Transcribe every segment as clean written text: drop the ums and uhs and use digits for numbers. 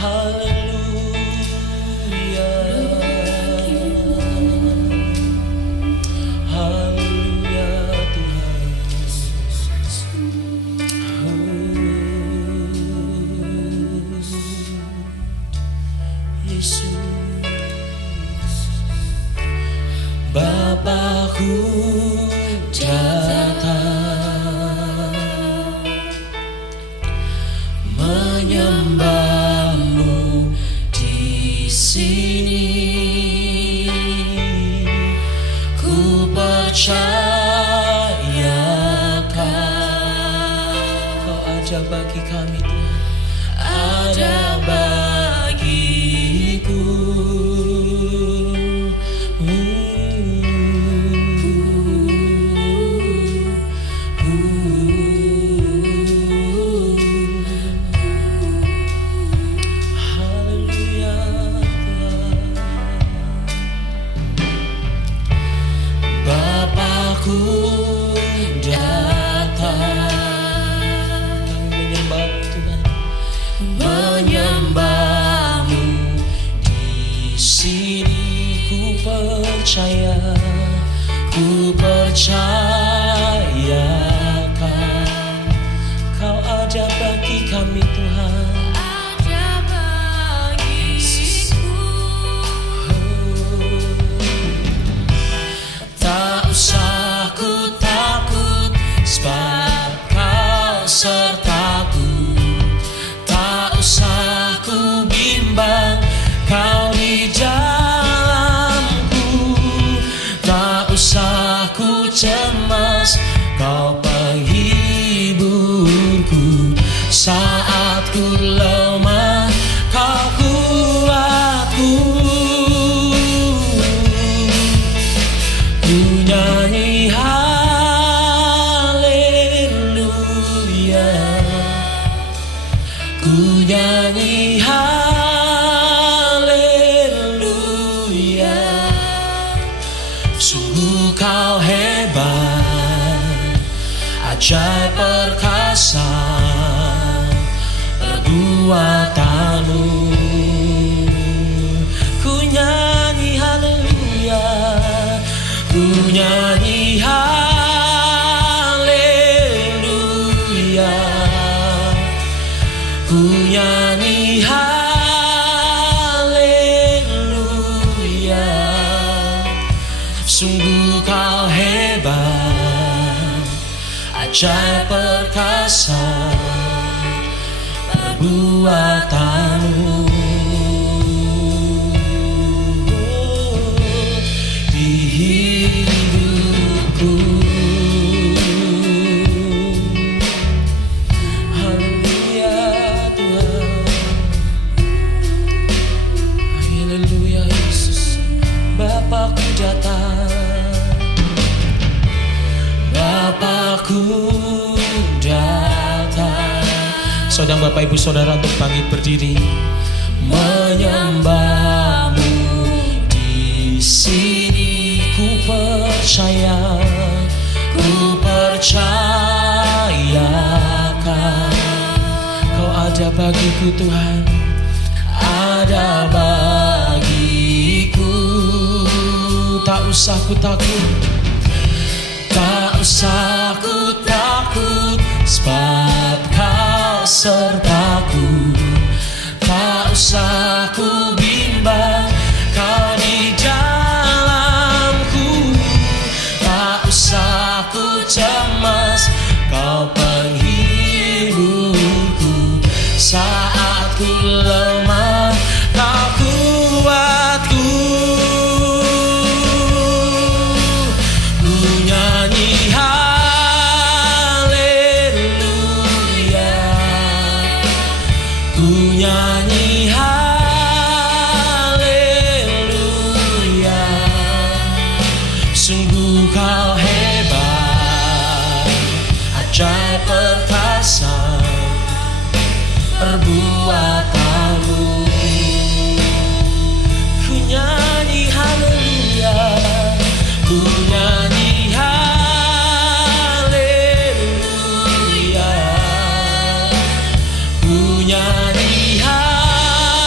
Haleluya, haleluya Tuhan Yesus. Bapakku datang menyembahmu di sini. Ku percayakan Kau ada bagi kami Tuhan, ada bagiku. Bapakku datang, kami menyembah Tuhan, menyembahmu di sini. Ku percayakan Kau ada bagi kami Tuhan, Ada bagiku. tak usah ku takut, sebab Kau sertaku. Tak usah ku bimbang, Kau di dalamku. Tak usah ku cemas, Kau penghiburku. Saat ku lemah, Kau kuatku. Ku nyanyi haleluya, ku nyanyi haleluya. Sungguh Kau hebat, ajaib perkasa perbuatanmu. Ku nyanyi haleluya, ku nyanyi haleluya, ku nyanyi haleluya. Sungguh Kau hebat, ajaib perkasa perbuatanmu. Di hidupku, haleluya Tuhan, haleluya Yesus. Bapakku datang, Bapakku datang. Saudara, Bapak Ibu Saudara, untuk bangkit berdiri, menyembahmu di sini. Ku percayakan Kau ada bagiku Tuhan, ada bagiku. Tak usah ku takut, tak usah ku takut, sebab Kau sertaku. Tak usah ku bimbang, Kau di dalamku. Tak usah ku cemas, Kau penghiburku. Saat ku lemah, Kau kuatku. Ku nyanyi haleluya, ku nyanyi haleluya. Sungguh Kau hebat, ajaib perkasa perbuatanmu. Ku nyanyi haleluya, ku nyanyi haleluya, ku nyanyi haleluya.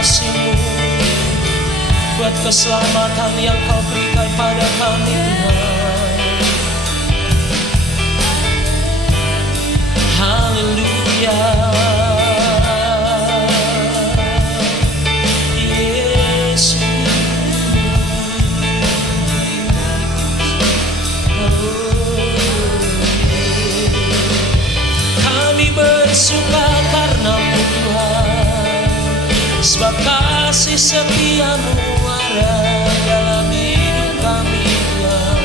kasih-Mu, buat keselamatan yang Kau berikan pada kami Tuhan. Haleluya. Bersuka karena-Mu Tuhan, sebab kasih setia-Mu ada dalam hidup kami Tuhan.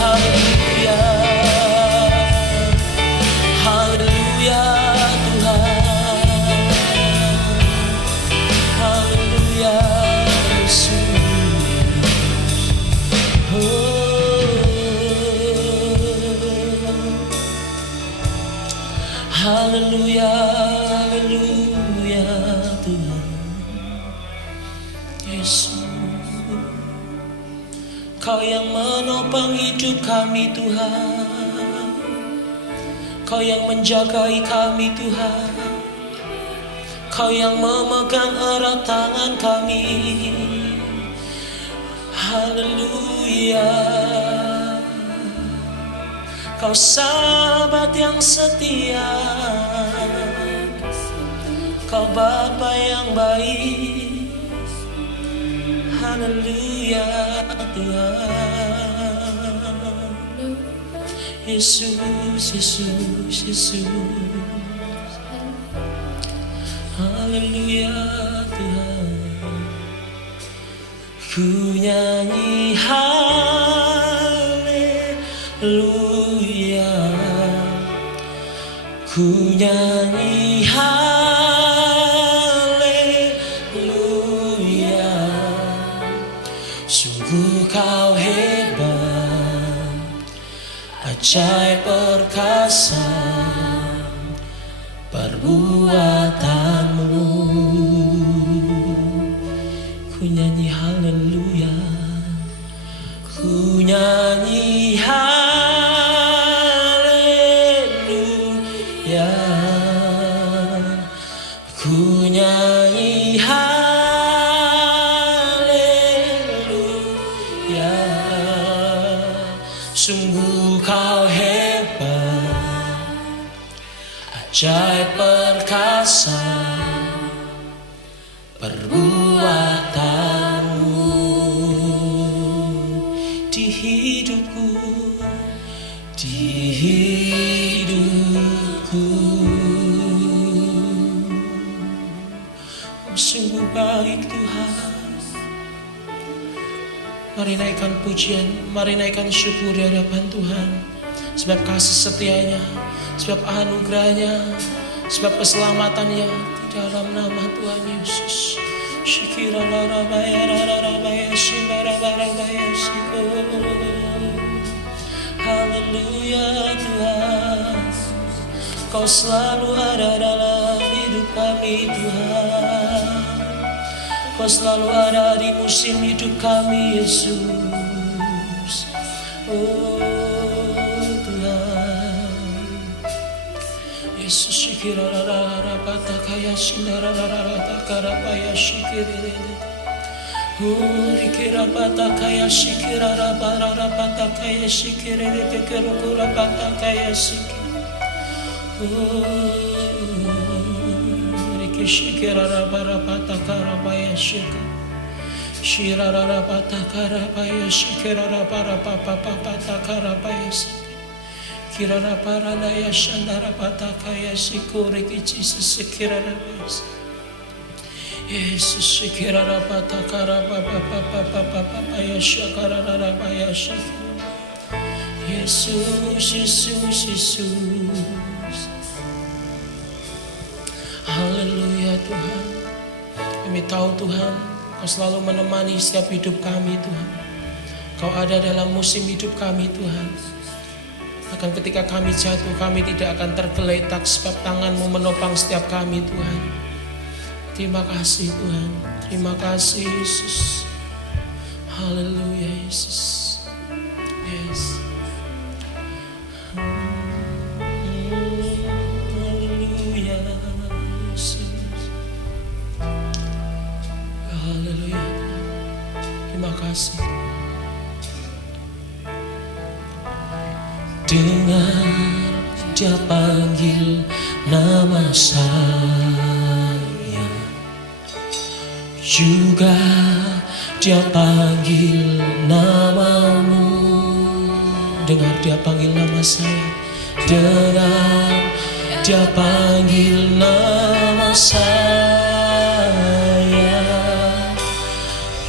Haleluya, haleluya Tuhan, haleluya Yesus. Haleluya, haleluya Tuhan Yesus. Kau yang menopang hidup kami Tuhan, Kau yang menjagai kami Tuhan, Kau yang memegang erat tangan kami. Haleluya. Kau sahabat yang setia, Kau Bapa yang baik. Haleluya Tuhan Yesus, Yesus, Yesus. Haleluya Tuhan. Ku nyanyi haleluya, ku nyanyi haleluya. Sungguh Kau hebat, ajaib perkasa perbuatan-Mu. Ku nyanyi haleluya, ku nyanyi haleluya, ku nyanyi haleluya. Sungguh Kau hebat, ajaib perkasa perbuatan-Mu di hidupku, di hidupku. Oh, sungguh baik Tuhan. Mari naikkan pujian, mari naikkan syukur di hadapan Tuhan, sebab kasih setianya, sebab anugerahnya, sebab keselamatannya di dalam nama Tuhan Yesus. Haleluya Tuhan, Kau selalu ada dalam hidup kami Tuhan. Kau selalu ada di musim hidup kami Yesus. Oh Tuhan Yesus, shikirarara patakaya shindararara karapaya shikirere. Oh rikira patakaya shikirara barara patakaya shikirere tekerukura patakaya shikir. Oh rikishikirara barapata karapaya shikir. Shirarara patakarapaya shikirara barapapapata karapaya shikir. Kirara paranaya shandara patakaya shikore ki Jesus shikirara bas. Jesus shikirara patakara papapapapapapaya shakarara baya shikir. Yesus, Yesus, Yesus. Haleluya Tuhan. Kami tahu Tuhan, Kau selalu menemani setiap hidup kami Tuhan. Kau ada dalam musim hidup kami Tuhan. Bahkan ketika kami jatuh, kami tidak akan tergeletak sebab tangan-Mu menopang setiap kami Tuhan. Terima kasih Tuhan. Terima kasih Yesus. Haleluya Yesus. Yes. Haleluya. Haleluya. Terima kasih. Dengar dia panggil nama saya, juga dia panggil namamu. Dengar dia panggil nama saya. Dengar dia panggil nama saya,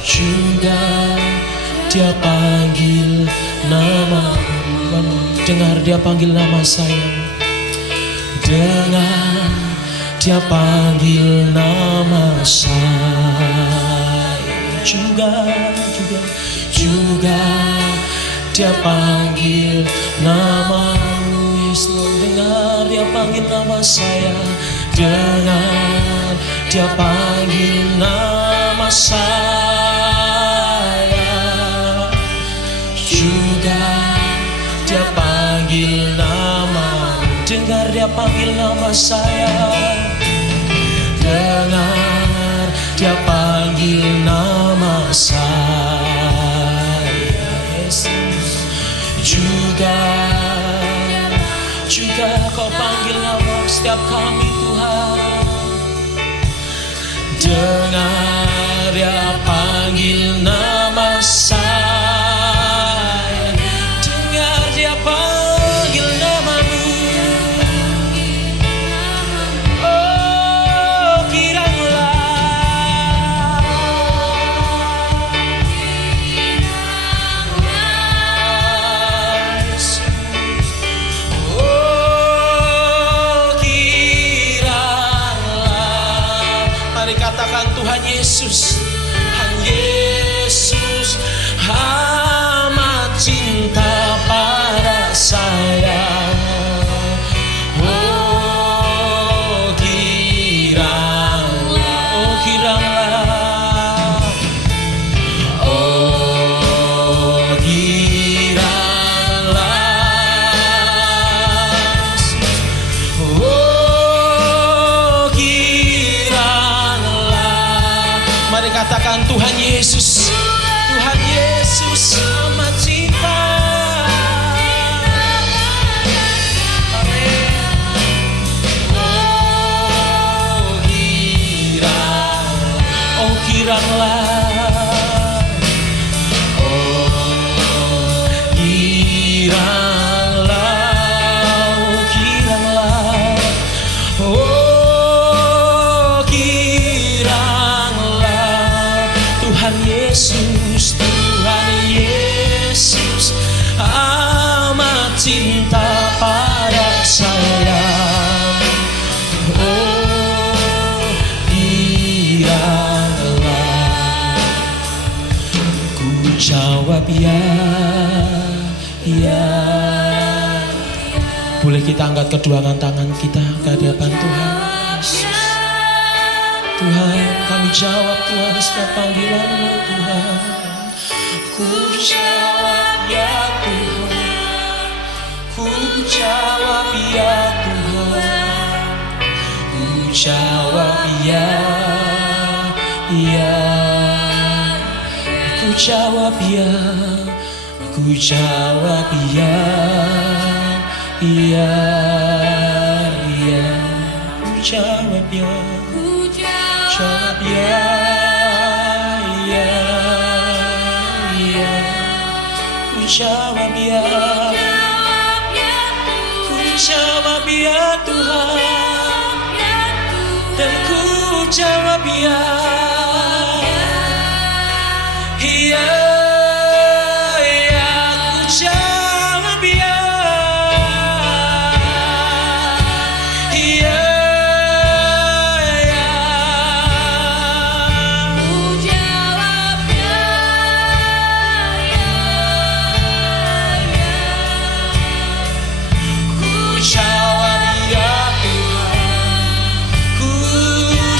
juga dia panggil namamu. Dengar dia panggil nama saya. Dengar dia panggil nama saya, juga dia panggil namamu. Yes Lord, dengar dia panggil nama saya. Dengar dia panggil nama saya, juga dia panggil nama. Dengar dia panggil nama saya. Dengar dia panggil nama saya. Yesus, juga kau panggil nama setiap kami Tuhan. Dengar dia panggil nama saya. Dengar dia panggil namamu. Oh, kiranglah Yesus. Oh, kiranglah. Mari katakan Tuhan Yesus. Tuhan Yesus amat cinta pada saya. Oh, kiranglah, oh kiranglah, oh kiranglah, oh kiranglah. Mari katakan Tuhan Yesus. Tuhan Yesus amat cinta. Amin. Oh kiranglah, oh kiranglah, oh kiranglah. Tuhan Yesus, Tuhan Yesus amat cinta pada saya. Oh kiranglah. Ku jawab ya, ya. Boleh kita angkat kedua tangan kita ke hadapan Tuhan Yesus. Tuhan, kami jawab Tuhan setiap panggilan-Mu Tuhan. Ku jawab ya Tuhan. Ku jawab ya Tuhan. Ku jawab ya, ya. Ku jawab ya. Ku jawab ya, ya, ya. Ku jawab ya. Jawab ya, ya, ya. Ku jawab ya, ku jawab ya Tuhan. Dan ku jawab ya, ya, ya. Ku jawab ya, ya.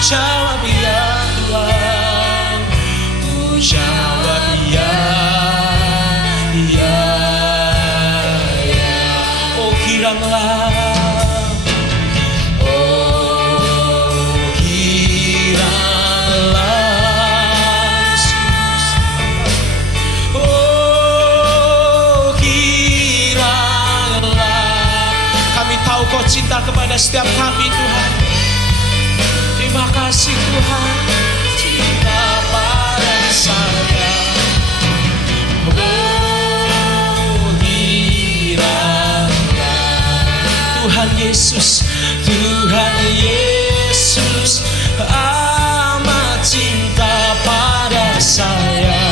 Jawab ya Tuhan. pada setiap kami Tuhan. Terima kasih Tuhan. Cinta pada saya. Oh hiraukan Tuhan Yesus, Tuhan Yesus amat cinta pada saya.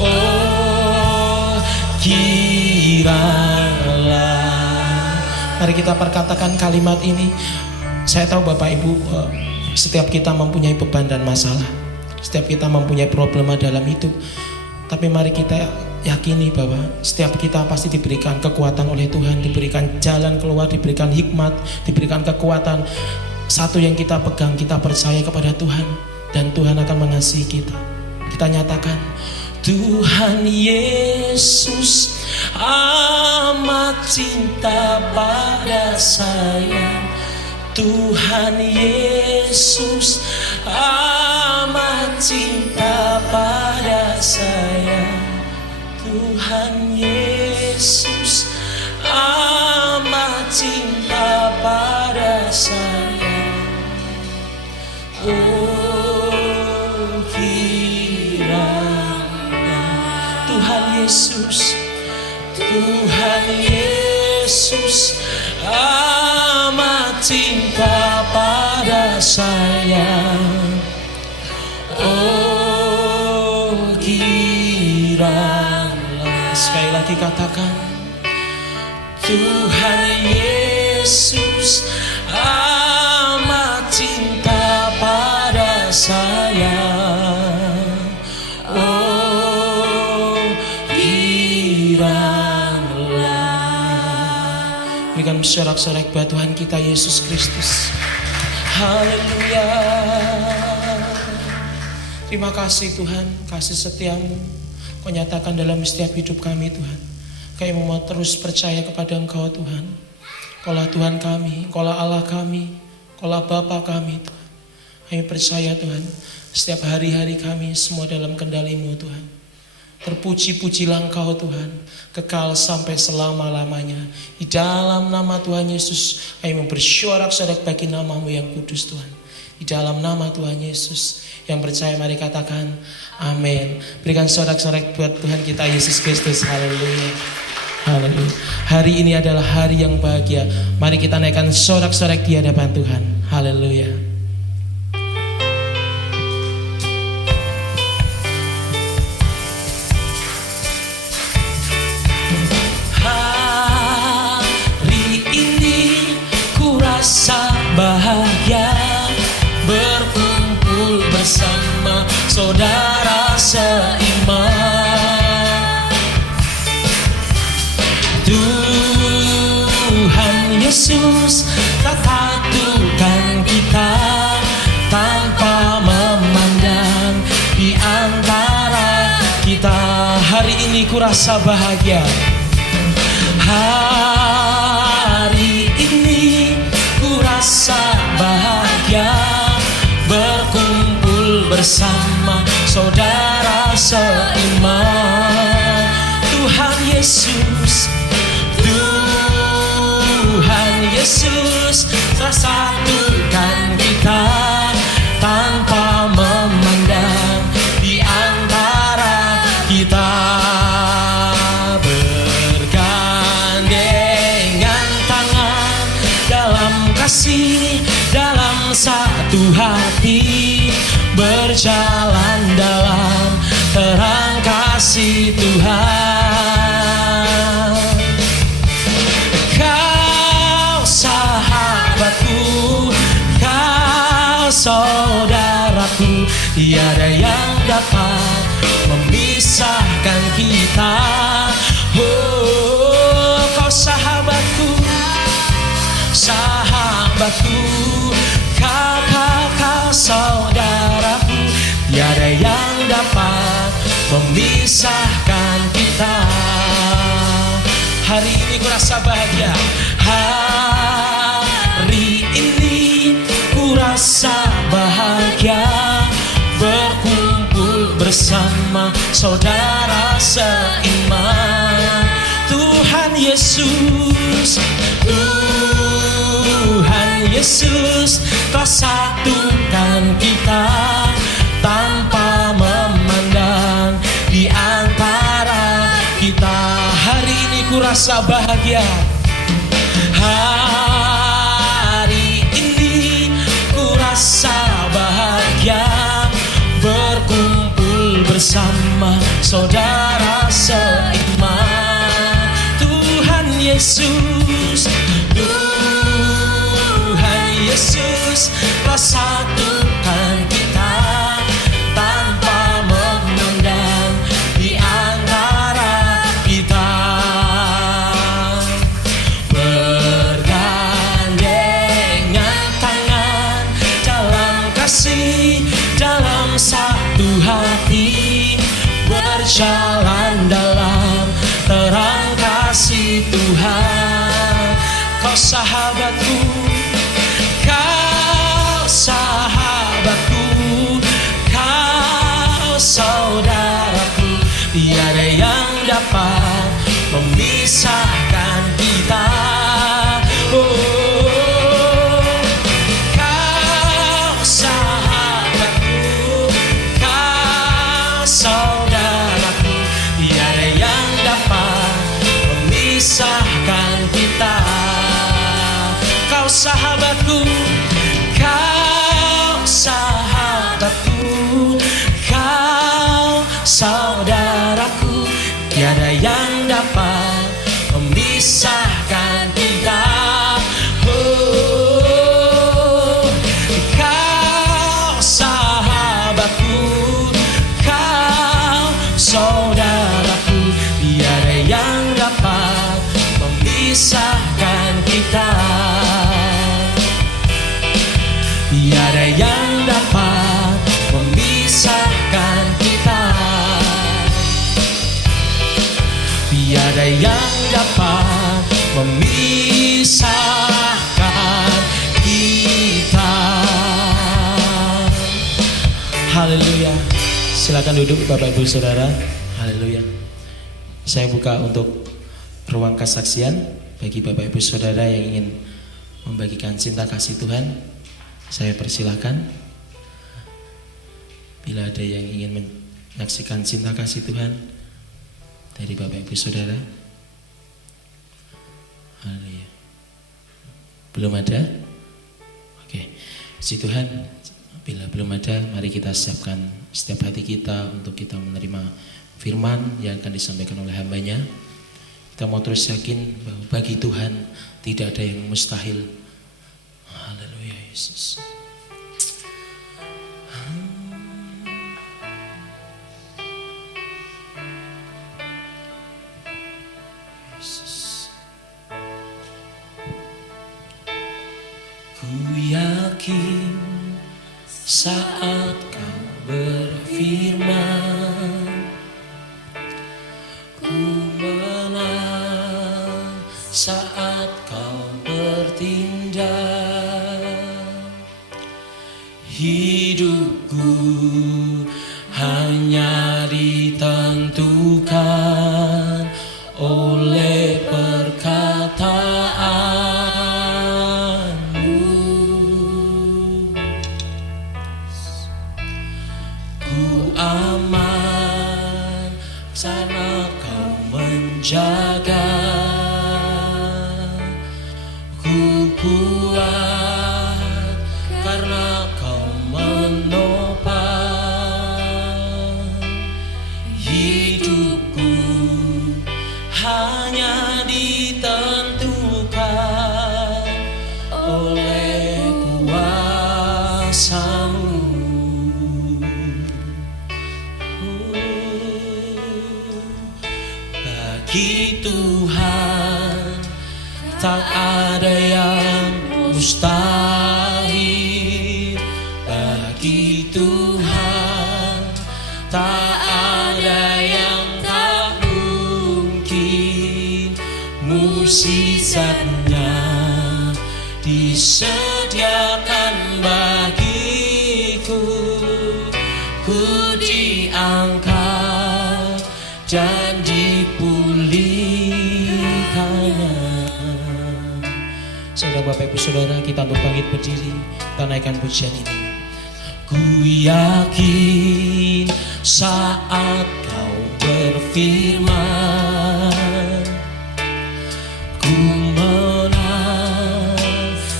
Oh kiranya. Mari kita perkatakan kalimat ini. Saya tahu Bapak Ibu, setiap kita mempunyai beban dan masalah. Setiap kita mempunyai problema dalam hidup. Tapi mari kita yakini bahwa setiap kita pasti diberikan kekuatan oleh Tuhan, diberikan jalan keluar, diberikan hikmat, diberikan kekuatan. Satu yang kita pegang, kita percaya kepada Tuhan, dan Tuhan akan mengasihi kita. Kita nyatakan, Tuhan Yesus amat cinta pada saya. Tuhan Yesus amat cinta pada saya. Tuhan Yesus amat cinta pada saya. Oh kiranya Tuhan Yesus, Tuhan Yesus amat cinta pada saya. Oh kiranya. Sekali lagi katakan, Tuhan Yesus amat cinta pada saya. Oh kiranya. Berikan sorak-sorak buat Tuhan kita Yesus Kristus. Haleluya. Terima kasih Tuhan, kasih setiamu Kau nyatakan dalam setiap hidup kami Tuhan. Kami mau terus percaya kepada Engkau Tuhan. Kaulah Tuhan kami, Kaulah Allah kami, Kaulah Bapa kami Tuhan. Kami percaya Tuhan, setiap hari-hari kami semua dalam kendali-Mu Tuhan. Terpuji-pujilah Engkau Tuhan, kekal sampai selama-lamanya. Di dalam nama Tuhan Yesus, kami bersorak-sorak bagi nama-Mu yang kudus Tuhan. Di dalam nama Tuhan Yesus, yang percaya mari katakan amin. Berikan sorak-sorak buat Tuhan kita Yesus Kristus. Haleluya. Haleluya. Hari ini adalah hari yang bahagia. Mari kita naikkan sorak-sorak di hadapan Tuhan. Haleluya. Hari ini ku rasa bahagia berkumpul bersama saudara seiman. Tuhan Yesus tak satukan kita tanpa memandang di antara kita. Hari ini ku rasa bahagia. Hari ini ku rasa bahagia berkumpul bersama saudara seiman. Tuhan Yesus, Tuhan Yesus satukan kita tanpa memandang di antara kita. Bergandengan tangan dalam kasih, dalam satu hati, berjalan dalam terang kasih Tuhan. Kau sahabatku, kau saudaraku, tiada yang dapat memisahkan kita. Oh, kau sahabatku, sahabatku, kau saudaraku, tiada yang dapat memisahkan kita. Hari ini ku rasa bahagia. Hari ini ku rasa bahagia berkumpul bersama saudara seiman. Tuhan Yesus, Tuhan Yesus telah satukan kita tanpa memandang di antara kita. Hari ini ku rasa bahagia. Hari ini ku rasa bahagia berkumpul bersama saudara seiman. Tuhan Yesus, Tuhan Yesus telah satukan kita tanpa memandang di antara kita. Bergandengan tangan dalam kasih, dalam satu hati, berjalan dalam terang kasih Tuhan. Kau sahabatku, kau sahabatku, kau saudaraku, tiada yang dapat memisahkan kita. Kau sahabatku, kau saudaraku, tiada yang dapat memisahkan kita. Kau sahabatku, kau sahabatku, kau saudaraku, tiada yang dapat memisahkan kita. Kau sahabatku, kau saudaraku, tiada yang dapat memisahkan kita. Tiada yang dapat memisahkan kita. Tiada yang dapat memisahkan kita. Haleluya. Silakan duduk Bapak Ibu Saudara. Haleluya. Saya buka untuk ruang kesaksian bagi Bapak Ibu Saudara yang ingin membagikan cinta kasih Tuhan. Saya persilahkan. Bila ada yang ingin menyaksikan cinta kasih Tuhan dari Bapak Ibu Saudara. Haleluya. Belum ada? Oke. Puji Tuhan. Bila belum ada, mari kita siapkan setiap hati kita untuk kita menerima firman yang akan disampaikan oleh hambanya. Kita mau terus yakin bahwa bagi Tuhan tidak ada yang mustahil. Haleluya Yesus. Yesus. Ku yakin saat kau berfirman, ku menang saat kau bertindak. Hidupku hanya ditentukan oleh perkataanmu. Ku aman karena kau menjaga. Ku kuat karena kau menopang. Hidupku hanya ditentukan oleh kuasa-Mu. Bagi Tuhan tak ada yang mustahil. Bagi Tuhan tak ada yang tak mungkin. Mukjizatnya disediakan bagiku. Ku diangkat dan dipulihkannya. Saudara Bapak Ibu Saudara, kita untuk bangkit berdiri, kita naikkan pujian ini. Ku yakin saat kau berfirman, ku menang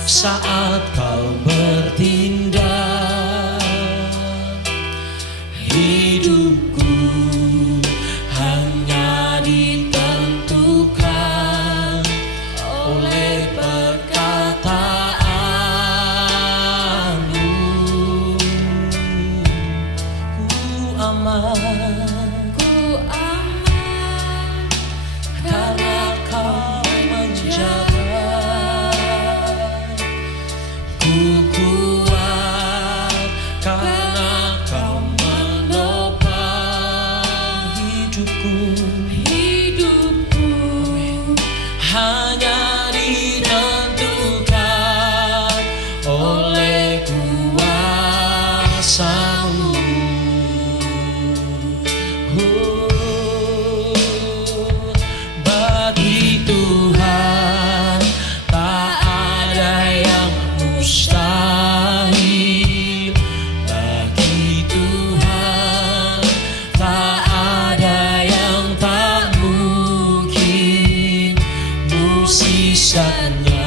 saat kau bertindak. Hidupku hanya ditentukan oleh perkataanmu. Ku aman karena kau menjaga. Ku kuat karena kau menopang hidupku. Hanya ditentukan oleh kuasa-Mu. Bagi Tuhan tak ada yang mustahil. Bagi Tuhan tak ada yang tak mungkin. Musisatnya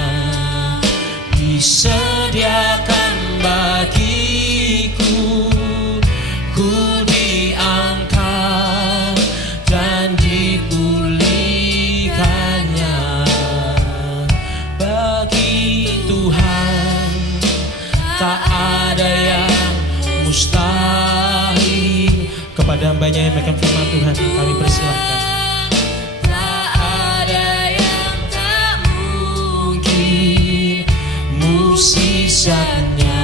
disediakan bagiku. Ku diangkat dan dipulihkannya. Bagi Tuhan tak ada yang mustahil. Kepada hamba-Nya yang memegang firman Tuhan, kami persilahkan. Tak ada yang tak mungkin. Musisatnya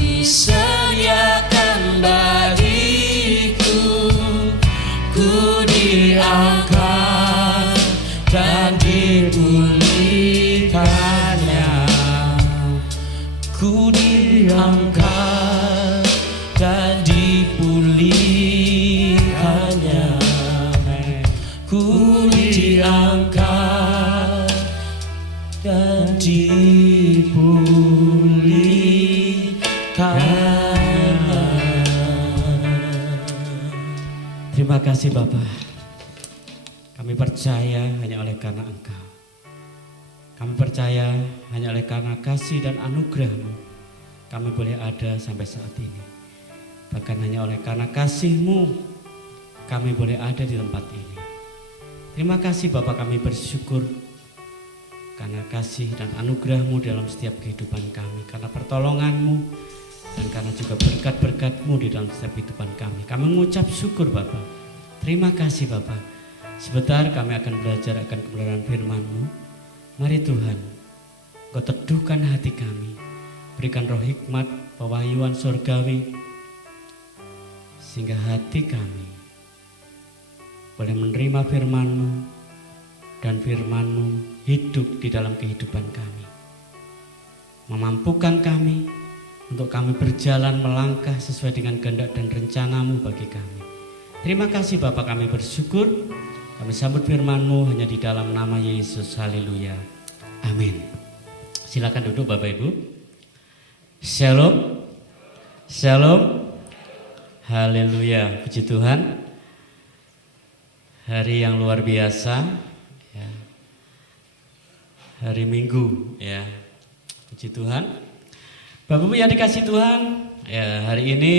disediakan bagiku. Ku diangkat dan dipulihkannya. Ku diangkat dan dipulihkannya. Ku diangkat dan dipulihkannya. Terima kasih Bapa. Kami percaya hanya oleh karena Engkau. Kami percaya hanya oleh karena kasih dan anugerah-Mu kami boleh ada sampai saat ini. Bahkan hanya oleh karena kasih-Mu kami boleh ada di tempat ini. Terima kasih Bapa, kami bersyukur karena kasih dan anugerah-Mu dalam setiap kehidupan kami, karena pertolongan-Mu dan karena juga berkat-berkat-Mu di dalam setiap kehidupan kami. Kami mengucap syukur Bapa. Terima kasih Bapa. Sebentar kami akan belajar akan kebenaran firman-Mu. Mari Tuhan, Engkau teduhkan hati kami. Berikan roh hikmat, pewahyuan surgawi, sehingga hati kami boleh menerima firman-Mu dan firman-Mu hidup di dalam kehidupan kami. Memampukan kami untuk kami berjalan melangkah sesuai dengan kehendak dan rencana-Mu bagi kami. Terima kasih Bapa, kami bersyukur. Kami sambut firman-Mu hanya di dalam nama Yesus. Haleluya. Amin. Silakan duduk Bapak Ibu. Shalom. Shalom. Haleluya. Puji Tuhan. Hari yang luar biasa ya. Hari Minggu ya. Puji Tuhan. Bapak Ibu yang dikasih Tuhan, ya, hari ini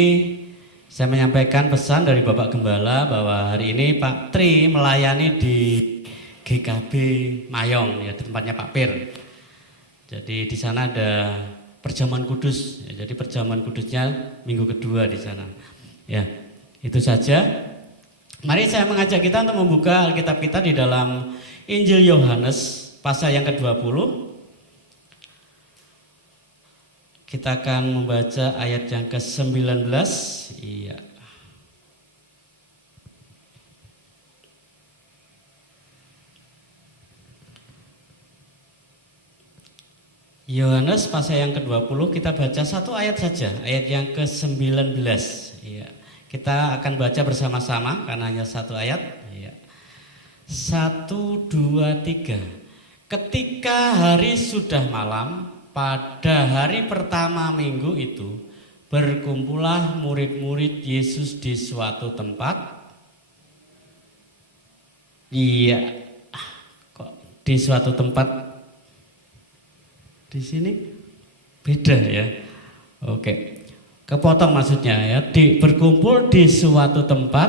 saya menyampaikan pesan dari Bapak Gembala bahwa hari ini Pak Tri melayani di GKB Mayong ya, di tempatnya Pak Pir. Jadi di sana ada perjamuan kudus ya, jadi perjamuan kudusnya minggu kedua di sana. Ya, itu saja. Mari saya mengajak kita untuk membuka Alkitab kita di dalam Injil Yohanes pasal yang ke-20. Kita akan membaca ayat yang ke-19. Iya. Yohanes pasal yang ke-20, kita baca satu ayat saja, ayat yang ke-19. Iya. Kita akan baca bersama-sama karena hanya satu ayat. Iya. 1, 2, 3. ketika hari sudah malam, pada hari pertama minggu itu, berkumpullah murid-murid Yesus di suatu tempat. Iya, kok di suatu tempat di sini beda ya. Oke, kepotong maksudnya ya. Berkumpul di suatu tempat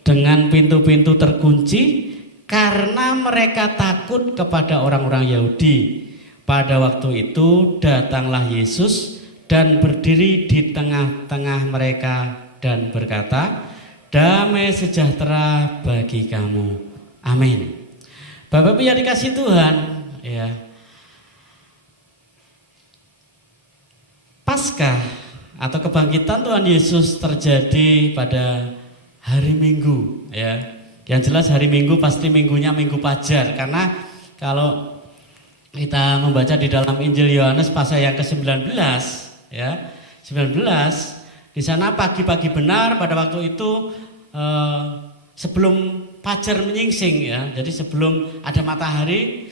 dengan pintu-pintu terkunci karena mereka takut kepada orang-orang Yahudi. Pada waktu itu datanglah Yesus dan berdiri di tengah-tengah mereka dan berkata, "Damai sejahtera bagi kamu." Amin. Bapak Ibu yang dikasih Tuhan, ya. Paskah atau kebangkitan Tuhan Yesus terjadi pada hari Minggu, ya. Yang jelas hari Minggu pasti minggunya Minggu Pajar, karena kalau kita membaca di dalam Injil Yohanes pasal yang ke-19, ya, 19, di sana pagi-pagi benar pada waktu itu sebelum fajar menyingsing, ya. Jadi sebelum ada matahari,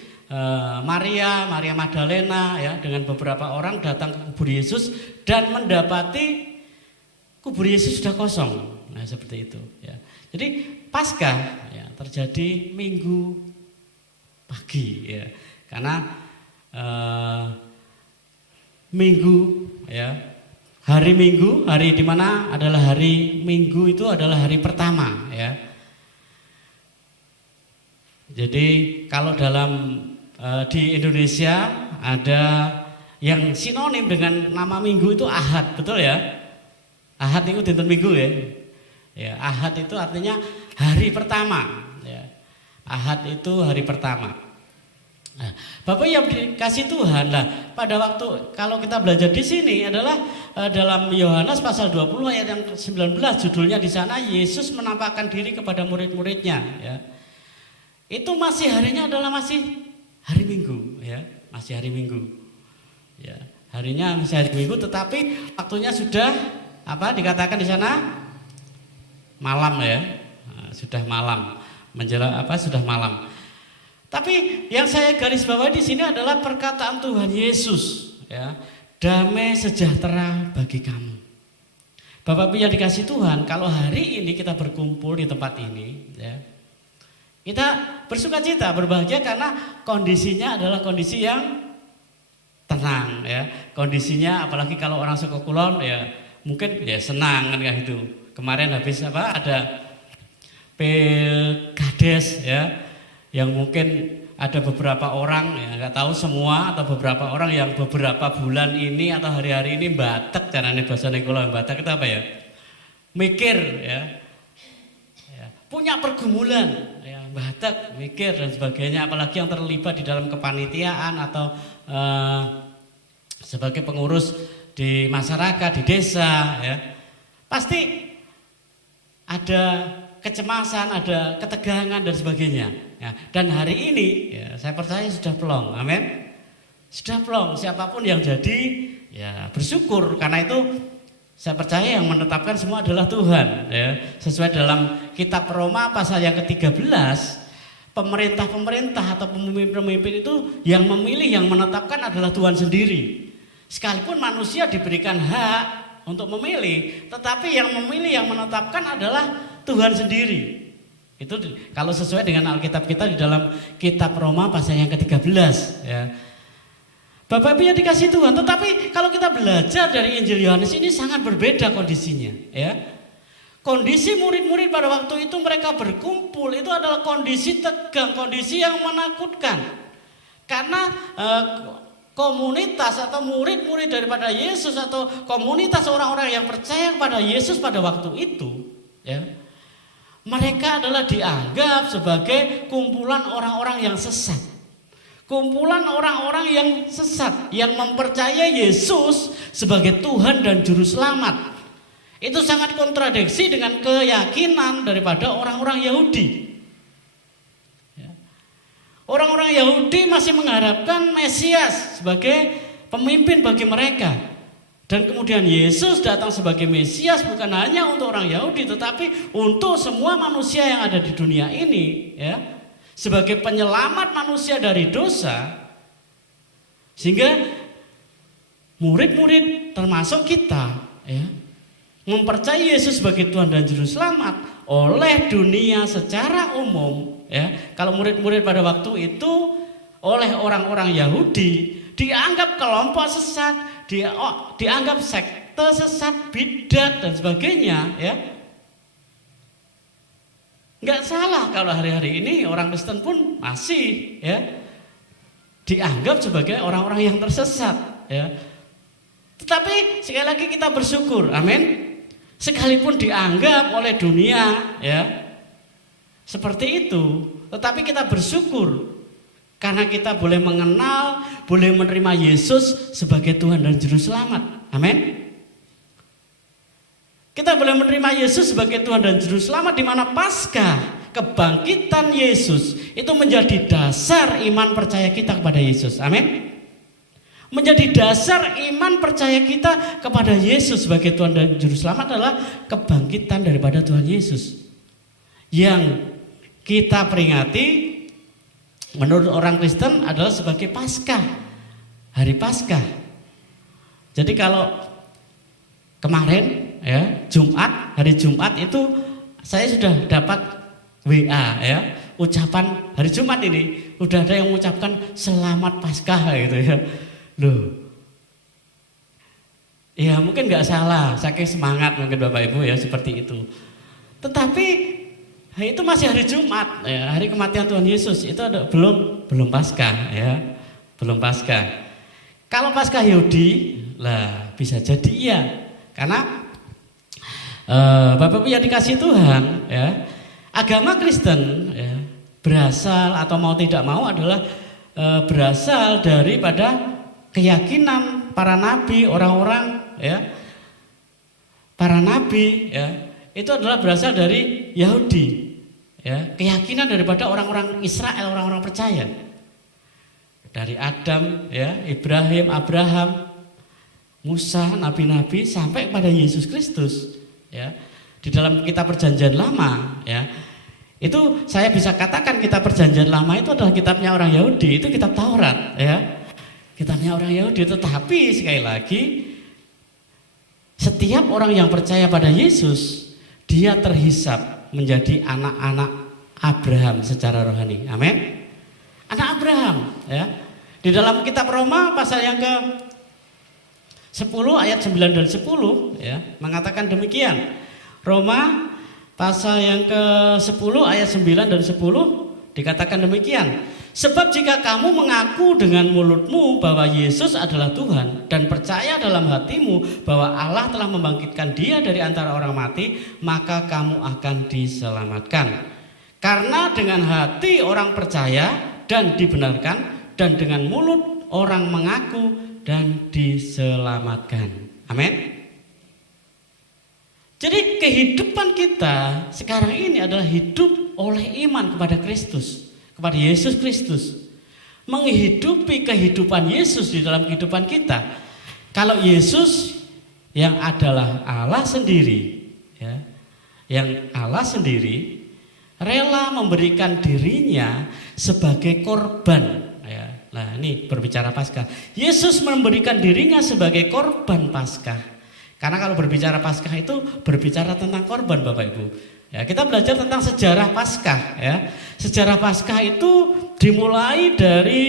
Maria Magdalena, ya, dengan beberapa orang datang ke kubur Yesus dan mendapati kubur Yesus sudah kosong. Nah, seperti itu, ya. Jadi Paskah, ya, terjadi Minggu pagi, ya. Karena Minggu, ya, hari Minggu, hari di mana adalah hari Minggu itu adalah hari pertama, ya. Jadi kalau dalam di Indonesia ada yang sinonim dengan nama Minggu itu Ahad, betul ya? Ahad itu dinten Minggu, ya. Ya, Ahad itu artinya hari pertama, ya. Ahad itu hari pertama. Nah, Bapak yang dikasih Tuhan, lah pada waktu kalau kita belajar di sini adalah dalam Yohanes pasal 20 ayat yang 19, judulnya di sana Yesus menampakkan diri kepada murid-muridnya, ya. Itu masih harinya adalah masih hari Minggu, ya, masih hari Minggu, ya, harinya masih hari Minggu, tetapi waktunya sudah apa dikatakan di sana malam, ya. Nah, sudah malam, menjelang apa sudah malam. Tapi yang saya garis bawahi di sini adalah perkataan Tuhan Yesus, ya, damai sejahtera bagi kamu. Bapak Ibu yang dikasih Tuhan, kalau hari ini kita berkumpul di tempat ini, ya, kita bersukacita, berbahagia karena kondisinya adalah kondisi yang tenang, ya. Kondisinya apalagi kalau orang suku Kulon, ya, mungkin ya senang kan kayak gitu. Kemarin habis apa ada Pilkades, ya, yang mungkin ada beberapa orang, ya, nggak tahu semua atau beberapa orang yang beberapa bulan ini atau hari-hari ini batek, caranya bahasa Kulon batek itu apa ya? Mikir, ya, punya pergumulan, ya, batek, mikir dan sebagainya, apalagi yang terlibat di dalam kepanitiaan atau sebagai pengurus di masyarakat, di desa, ya, pasti ada kecemasan, ada ketegangan dan sebagainya, ya. Dan hari ini, ya, saya percaya sudah plong, amin, sudah plong. Siapapun yang jadi, ya, bersyukur karena itu. Saya percaya yang menetapkan semua adalah Tuhan, ya. Sesuai dalam kitab Roma pasal yang ke-13, pemerintah-pemerintah atau pemimpin-pemimpin itu yang memilih, yang menetapkan adalah Tuhan sendiri. Sekalipun manusia diberikan hak untuk memilih, tetapi yang memilih, yang menetapkan adalah Tuhan sendiri. Itu kalau sesuai dengan Alkitab kita di dalam kitab Roma pasal yang ke-13, ya. Bapak Ibu yang dikasih Tuhan, tetapi kalau kita belajar dari Injil Yohanes ini sangat berbeda kondisinya, ya. Kondisi murid-murid pada waktu itu mereka berkumpul itu adalah kondisi tegang, kondisi yang menakutkan. Karena komunitas atau murid-murid daripada Yesus atau komunitas orang-orang yang percaya kepada Yesus pada waktu itu, ya, mereka adalah dianggap sebagai kumpulan orang-orang yang sesat. Kumpulan orang-orang yang sesat, yang mempercayai Yesus sebagai Tuhan dan Juru Selamat. Itu sangat kontradiksi dengan keyakinan daripada orang-orang Yahudi. Orang-orang Yahudi masih mengharapkan Mesias sebagai pemimpin bagi mereka. Dan kemudian Yesus datang sebagai Mesias bukan hanya untuk orang Yahudi, tetapi untuk semua manusia yang ada di dunia ini, ya. sebagai penyelamat manusia dari dosa, sehingga murid-murid termasuk kita ya, mempercayai Yesus sebagai Tuhan dan Juru Selamat oleh dunia secara umum ya. Kalau murid-murid pada waktu itu oleh orang-orang Yahudi dianggap kelompok sesat, dianggap sekte sesat, bidat dan sebagainya ya. Enggak salah kalau hari-hari ini orang Kristen pun masih ya dianggap sebagai orang-orang yang tersesat ya. Tetapi sekali lagi kita bersyukur, amin. Sekalipun dianggap oleh dunia ya seperti itu, tetapi kita bersyukur karena kita boleh mengenal, boleh menerima Yesus sebagai Tuhan dan Juru Selamat. Amin. Kita boleh menerima Yesus sebagai Tuhan dan Juru Selamat, di mana Paskah, kebangkitan Yesus itu menjadi dasar iman percaya kita kepada Yesus. Amin. Menjadi dasar iman percaya kita kepada Yesus sebagai Tuhan dan Juru Selamat adalah kebangkitan daripada Tuhan Yesus yang kita peringati menurut orang Kristen adalah sebagai Paskah, hari Paskah. Jadi kalau kemarin ya Jumat, hari Jumat itu saya sudah dapat WA ya, ucapan hari Jumat ini udah ada yang mengucapkan selamat Paskah gitu ya. Loh, ya mungkin nggak salah, saking semangat mungkin Bapak Ibu ya seperti itu. Tetapi itu masih hari Jumat, ya, hari kematian Tuhan Yesus itu ada, belum Paskah ya, belum Paskah. Kalau Paskah Yahudi, lah bisa jadi iya, karena Bapak Ibu yang dikasih Tuhan, ya, agama Kristen ya, berasal atau mau tidak mau adalah berasal daripada keyakinan para nabi, orang-orang ya, para nabi ya, itu adalah berasal dari Yahudi ya, keyakinan daripada orang-orang Israel, orang-orang percaya dari Adam ya, Ibrahim, Abraham, Musa, nabi-nabi sampai pada Yesus Kristus ya. Di dalam kitab Perjanjian Lama ya, itu saya bisa katakan kitab Perjanjian Lama itu adalah kitabnya orang Yahudi, itu kitab Taurat ya, kitabnya orang Yahudi. Tetapi sekali lagi setiap orang yang percaya pada Yesus, dia terhisap menjadi anak-anak Abraham secara rohani. Amin. Anak Abraham ya. Di dalam kitab Roma pasal yang ke 10 ayat 9 dan 10 ya, mengatakan demikian. Roma pasal yang ke 10 ayat 9 dan 10 dikatakan demikian. Sebab jika kamu mengaku dengan mulutmu bahwa Yesus adalah Tuhan dan percaya dalam hatimu bahwa Allah telah membangkitkan Dia dari antara orang mati, maka kamu akan diselamatkan. Karena dengan hati orang percaya dan dibenarkan, dan dengan mulut orang mengaku dan diselamatkan. Amin. Jadi kehidupan kita sekarang ini adalah hidup oleh iman kepada Kristus, kepada Yesus Kristus. Menghidupi kehidupan Yesus di dalam kehidupan kita. Kalau Yesus yang adalah Allah sendiri ya, yang Allah sendiri rela memberikan dirinya sebagai korban ya. Nah, ini berbicara Paskah. Yesus memberikan dirinya sebagai korban Paskah. Karena kalau berbicara Paskah itu berbicara tentang korban, Bapak Ibu. Ya, kita belajar tentang sejarah Paskah ya. Sejarah Paskah itu dimulai dari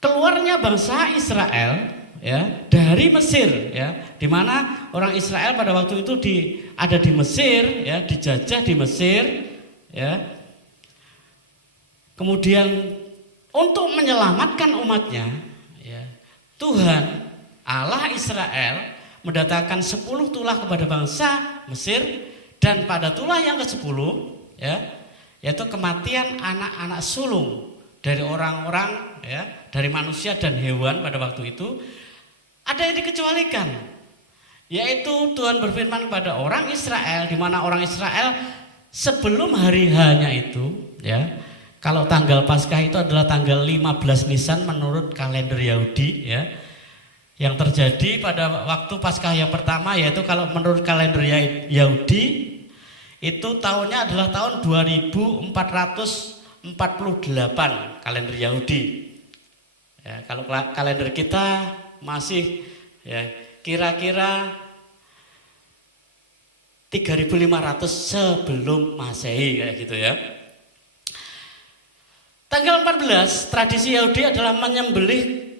keluarnya bangsa Israel ya dari Mesir ya, di mana orang Israel pada waktu itu ada di Mesir ya, dijajah di Mesir ya. Kemudian untuk menyelamatkan umatnya ya, Tuhan Allah Israel mendatangkan 10 tulah kepada bangsa Mesir, dan pada tulah yang ke-10 ya, yaitu kematian anak-anak sulung dari orang-orang ya, dari manusia dan hewan pada waktu itu, ada yang dikecualikan, yaitu Tuhan berfirman kepada orang Israel, di mana orang Israel sebelum hari H-nya itu ya, kalau tanggal Paskah itu adalah tanggal 15 Nisan menurut kalender Yahudi ya. Yang terjadi pada waktu Paskah yang pertama, yaitu kalau menurut kalender Yahudi Itu tahunnya adalah tahun 2448 kalender Yahudi. Ya, kalau kalender kita masih ya kira-kira 3.500 sebelum Masehi kayak gitu ya. Tanggal 14 tradisi Yahudi adalah menyembelih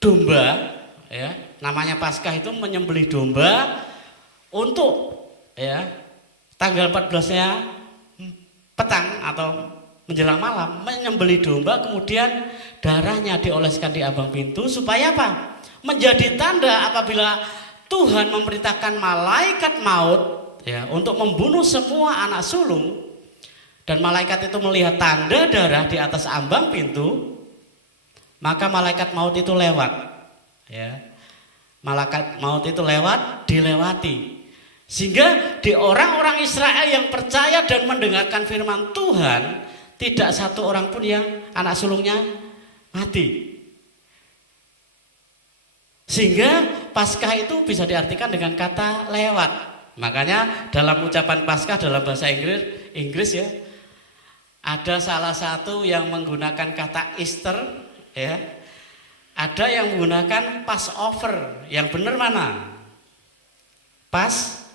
domba ya. Namanya Paskah itu menyembelih domba untuk ya tanggal 14-nya petang atau menjelang malam menyembelih domba, kemudian darahnya dioleskan di ambang pintu supaya apa? Menjadi tanda apabila Tuhan memerintahkan malaikat maut ya untuk membunuh semua anak sulung, dan malaikat itu melihat tanda darah di atas ambang pintu, maka malaikat maut itu lewat ya. Malaikat maut itu dilewati. Sehingga di orang-orang Israel yang percaya dan mendengarkan firman Tuhan, tidak satu orang pun yang anak sulungnya mati. Sehingga Paskah itu bisa diartikan dengan kata lewat. Makanya dalam ucapan Paskah dalam bahasa Inggris ya, ada salah satu yang menggunakan kata Easter ya. Ada yang menggunakan Passover. Yang benar mana? Passover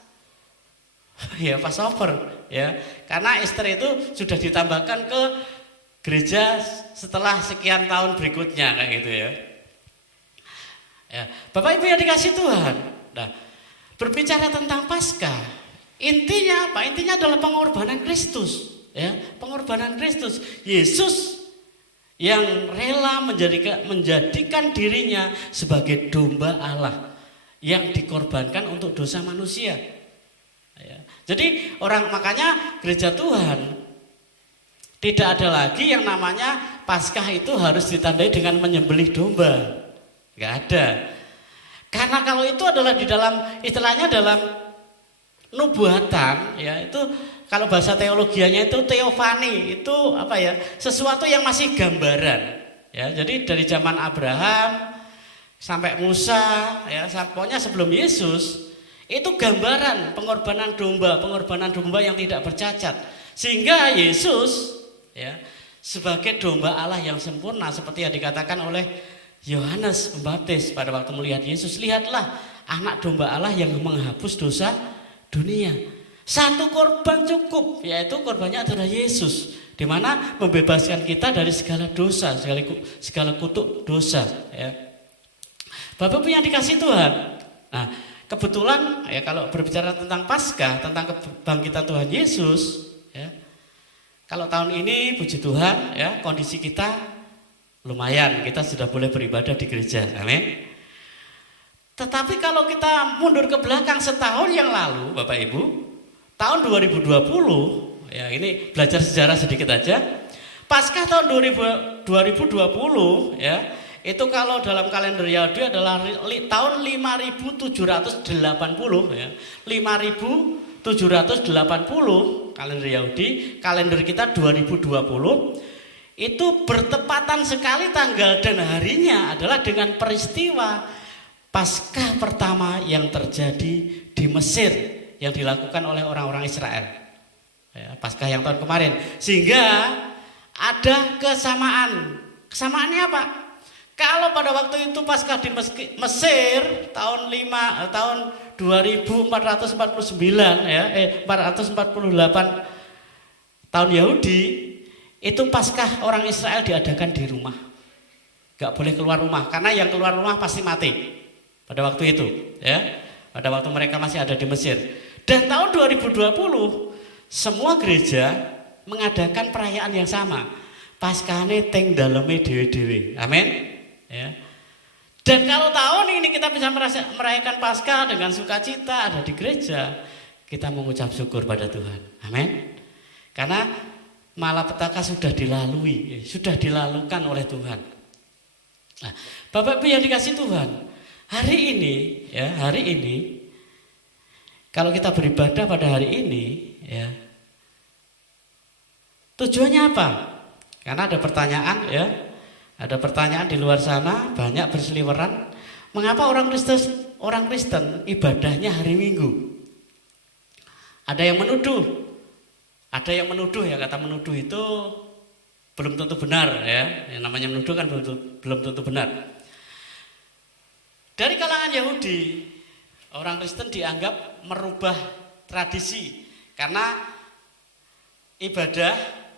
ya. Karena Easter itu sudah ditambahkan ke gereja setelah sekian tahun berikutnya kayak gitu ya. Ya, Bapak Ibu yang dikasih Tuhan. Nah, berbicara tentang Paskah, intinya apa? Intinya adalah pengorbanan Kristus, ya. Pengorbanan Kristus. Yesus yang rela menjadikan dirinya sebagai domba Allah yang dikorbankan untuk dosa manusia. Ya. Jadi makanya gereja Tuhan tidak ada lagi yang namanya Paskah itu harus ditandai dengan menyembelih domba. Enggak ada. Karena kalau itu adalah di dalam istilahnya dalam nubuatan ya, itu kalau bahasa teologianya itu teofani, itu apa ya? Sesuatu yang masih gambaran. Ya, jadi dari zaman Abraham sampai Musa ya, pokoknya sebelum Yesus itu gambaran pengorbanan domba yang tidak bercacat. Sehingga Yesus ya sebagai domba Allah yang sempurna seperti yang dikatakan oleh Yohanes Pembaptis pada waktu melihat Yesus, lihatlah anak domba Allah yang menghapus dosa dunia. Satu korban cukup, yaitu korbannya adalah Yesus, di mana membebaskan kita dari segala dosa, segala kutuk dosa. Ya. Bapak Ibu yang dikasih Tuhan. Nah, kebetulan ya kalau berbicara tentang Paskah, tentang kebangkitan Tuhan Yesus, ya. Kalau tahun ini puji Tuhan, ya kondisi kita lumayan, kita sudah boleh beribadah di gereja, amin. Tetapi kalau kita mundur ke belakang setahun yang lalu, Bapak Ibu, tahun 2020, ya ini belajar sejarah sedikit aja. Paskah tahun 2020 ya, itu kalau dalam kalender Yahudi adalah tahun 5780 ya. 5780 kalender Yahudi, kalender kita 2020 itu bertepatan sekali tanggal dan harinya adalah dengan peristiwa Paskah pertama yang terjadi di Mesir yang dilakukan oleh orang-orang Israel ya, Paskah yang tahun kemarin. Sehingga ada kesamaan. Kesamaannya apa? Kalau pada waktu itu Paskah di Mesir tahun 2449 ya, 448 tahun Yahudi, itu Paskah orang Israel diadakan di rumah. Gak boleh keluar rumah karena yang keluar rumah pasti mati. Pada waktu itu ya, pada waktu mereka masih ada di Mesir. Dan tahun 2020 semua gereja mengadakan perayaan yang sama. Paskahane teng daleme dewe-dewe. Amin. Ya. Dan kalau tahun ini kita bisa merayakan Paskah dengan sukacita ada di gereja, kita mengucap syukur pada Tuhan. Amin. Karena malapetaka sudah dilalui, sudah dilalukan oleh Tuhan. Nah, Bapak Ibu yang dikasih Tuhan, hari ini kalau kita beribadah pada hari ini ya, tujuannya apa? Karena ada pertanyaan ya, ada pertanyaan di luar sana banyak berseliweran, mengapa orang Kristen ibadahnya hari Minggu? Ada yang menuduh Ada yang menuduh ya, kata menuduh itu belum tentu benar ya. Yang namanya menuduh kan belum tentu benar. Dari kalangan Yahudi, orang Kristen dianggap merubah tradisi karena ibadah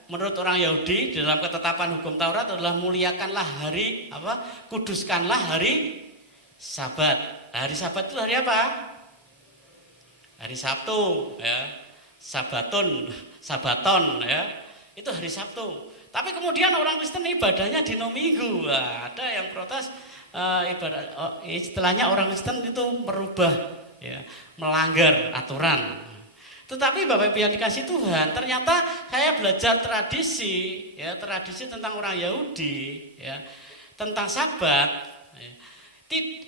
menurut orang Yahudi dalam ketetapan hukum Taurat adalah muliakanlah hari kuduskanlah hari Sabat. Hari Sabat itu hari apa? Hari Sabtu ya. Sabaton ya. Itu hari Sabtu. Tapi kemudian orang Kristen ibadahnya di Minggu. Ada yang protes istilahnya orang Kristen itu merubah ya, melanggar aturan. Tetapi Bapak Ibu yang dikasih Tuhan, ternyata saya belajar tradisi tentang orang Yahudi ya, tentang Sabat ya.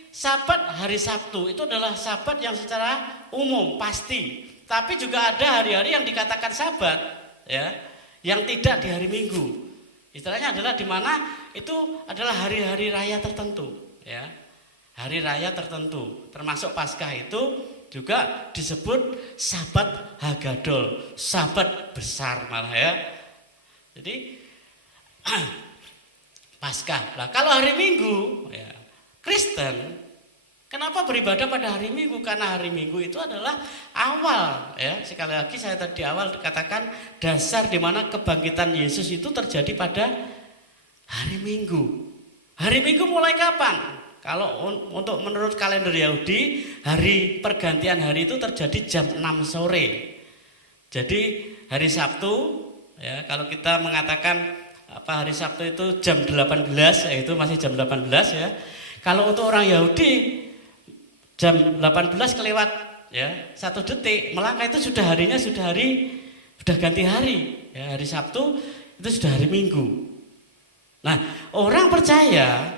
Sabat hari Sabtu itu adalah Sabat yang secara umum pasti. Tapi juga ada hari-hari yang dikatakan Sabat ya, yang tidak di hari Minggu. Istilahnya adalah di mana itu adalah hari-hari raya tertentu ya. Hari raya tertentu, termasuk Paskah itu juga disebut Sabat Hagadol, Sabat besar malah ya. Jadi Paskah. Nah, kalau hari Minggu ya, Kristen kenapa beribadah pada hari Minggu? Karena hari Minggu itu adalah awal ya. Sekali lagi saya tadi awal katakan dasar di mana kebangkitan Yesus itu terjadi pada hari Minggu. Hari Minggu mulai kapan? Kalau untuk menurut kalender Yahudi, hari pergantian hari itu terjadi jam 6 sore. Jadi hari Sabtu ya, kalau kita mengatakan hari Sabtu itu jam 18 ya, itu masih jam 18 ya. Kalau untuk orang Yahudi jam 18 kelewat ya 1 detik melangkah itu sudah harinya sudah ganti hari ya, hari Sabtu itu sudah hari Minggu. Nah, orang percaya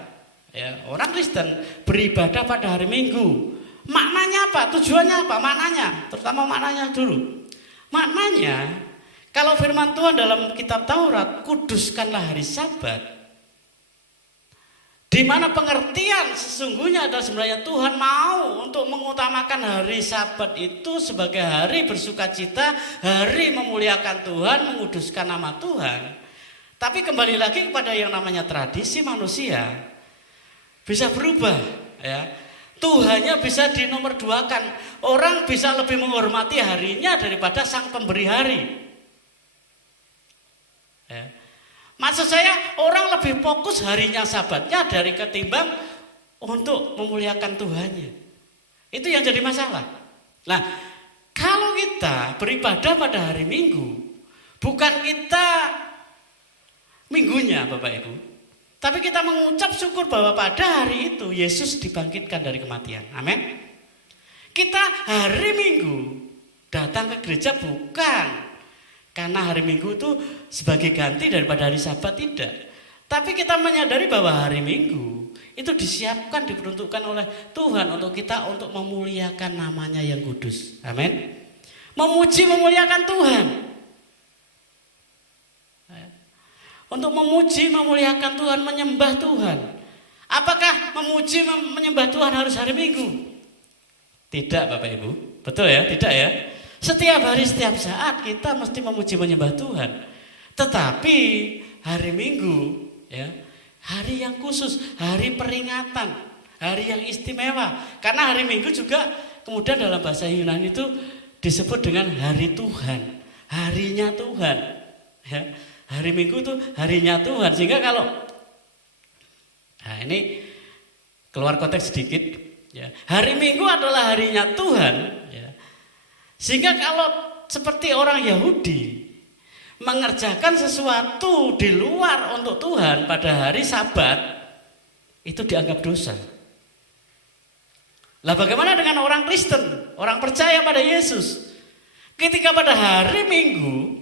ya, orang Kristen beribadah pada hari Minggu. Maknanya apa? Tujuannya apa? Maknanya, terutama maknanya dulu. Maknanya kalau firman Tuhan dalam kitab Taurat, kuduskanlah hari Sabat. Di mana pengertian sesungguhnya adalah sebenarnya Tuhan mau untuk mengutamakan hari Sabat itu sebagai hari bersukacita, hari memuliakan Tuhan, menguduskan nama Tuhan. Tapi kembali lagi kepada yang namanya tradisi manusia bisa berubah ya. Tuhannya bisa dinomorduakan. Orang bisa lebih menghormati harinya daripada sang pemberi hari. Ya. Maksud saya orang lebih fokus harinya Sabatnya dari ketimbang untuk memuliakan Tuhannya. Itu yang jadi masalah. Nah, kalau kita beribadah pada hari Minggu, bukan kita minggunya Bapak Ibu, tapi kita mengucap syukur bahwa pada hari itu Yesus dibangkitkan dari kematian. Amin. Kita hari Minggu datang ke gereja bukan karena hari Minggu itu sebagai ganti daripada hari Sabat, tidak. Tapi kita menyadari bahwa hari Minggu itu disiapkan, diperuntukkan oleh Tuhan untuk kita untuk memuliakan namanya yang kudus. Amin. Memuji, memuliakan Tuhan. Untuk memuji, memuliakan Tuhan, menyembah Tuhan. Apakah memuji, menyembah Tuhan harus hari Minggu? Tidak Bapak Ibu. Betul ya? Tidak ya? Setiap hari, setiap saat kita mesti memuji menyembah Tuhan. Tetapi hari Minggu ya, hari yang khusus, hari peringatan, hari yang istimewa. Karena hari Minggu juga kemudian dalam bahasa Yunani itu disebut dengan hari Tuhan, harinya Tuhan. Ya, hari Minggu itu harinya Tuhan. Sehingga kalau ini keluar konteks sedikit ya. Hari Minggu adalah harinya Tuhan ya. Sehingga kalau seperti orang Yahudi mengerjakan sesuatu di luar untuk Tuhan pada hari Sabat, itu dianggap dosa. Lah bagaimana dengan orang Kristen, orang percaya pada Yesus? Ketika pada hari Minggu,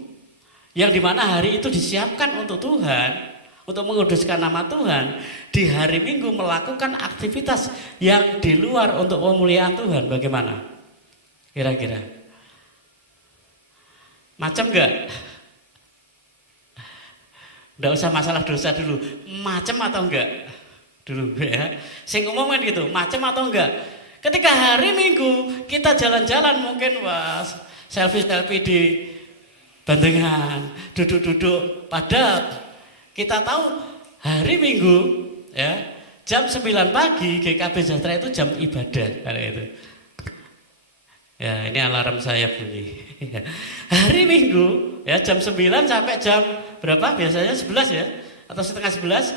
yang dimana hari itu disiapkan untuk Tuhan, untuk menguduskan nama Tuhan, di hari Minggu melakukan aktivitas yang di luar untuk pemuliaan Tuhan, bagaimana? Kira-kira? Macam enggak? Enggak usah masalah dosa dulu. Macam atau enggak? Dulu ya. Sing umum kan gitu, macam atau enggak? Ketika hari Minggu kita jalan-jalan mungkin selfie di bandengan, duduk-duduk. Padahal kita tahu hari Minggu ya, jam 9 pagi GKB Sejahtera itu jam ibadah kayak itu. Ya, ini alarm saya bunyi. Hari Minggu ya jam 9 sampai jam berapa? Biasanya 11 ya atau setengah 11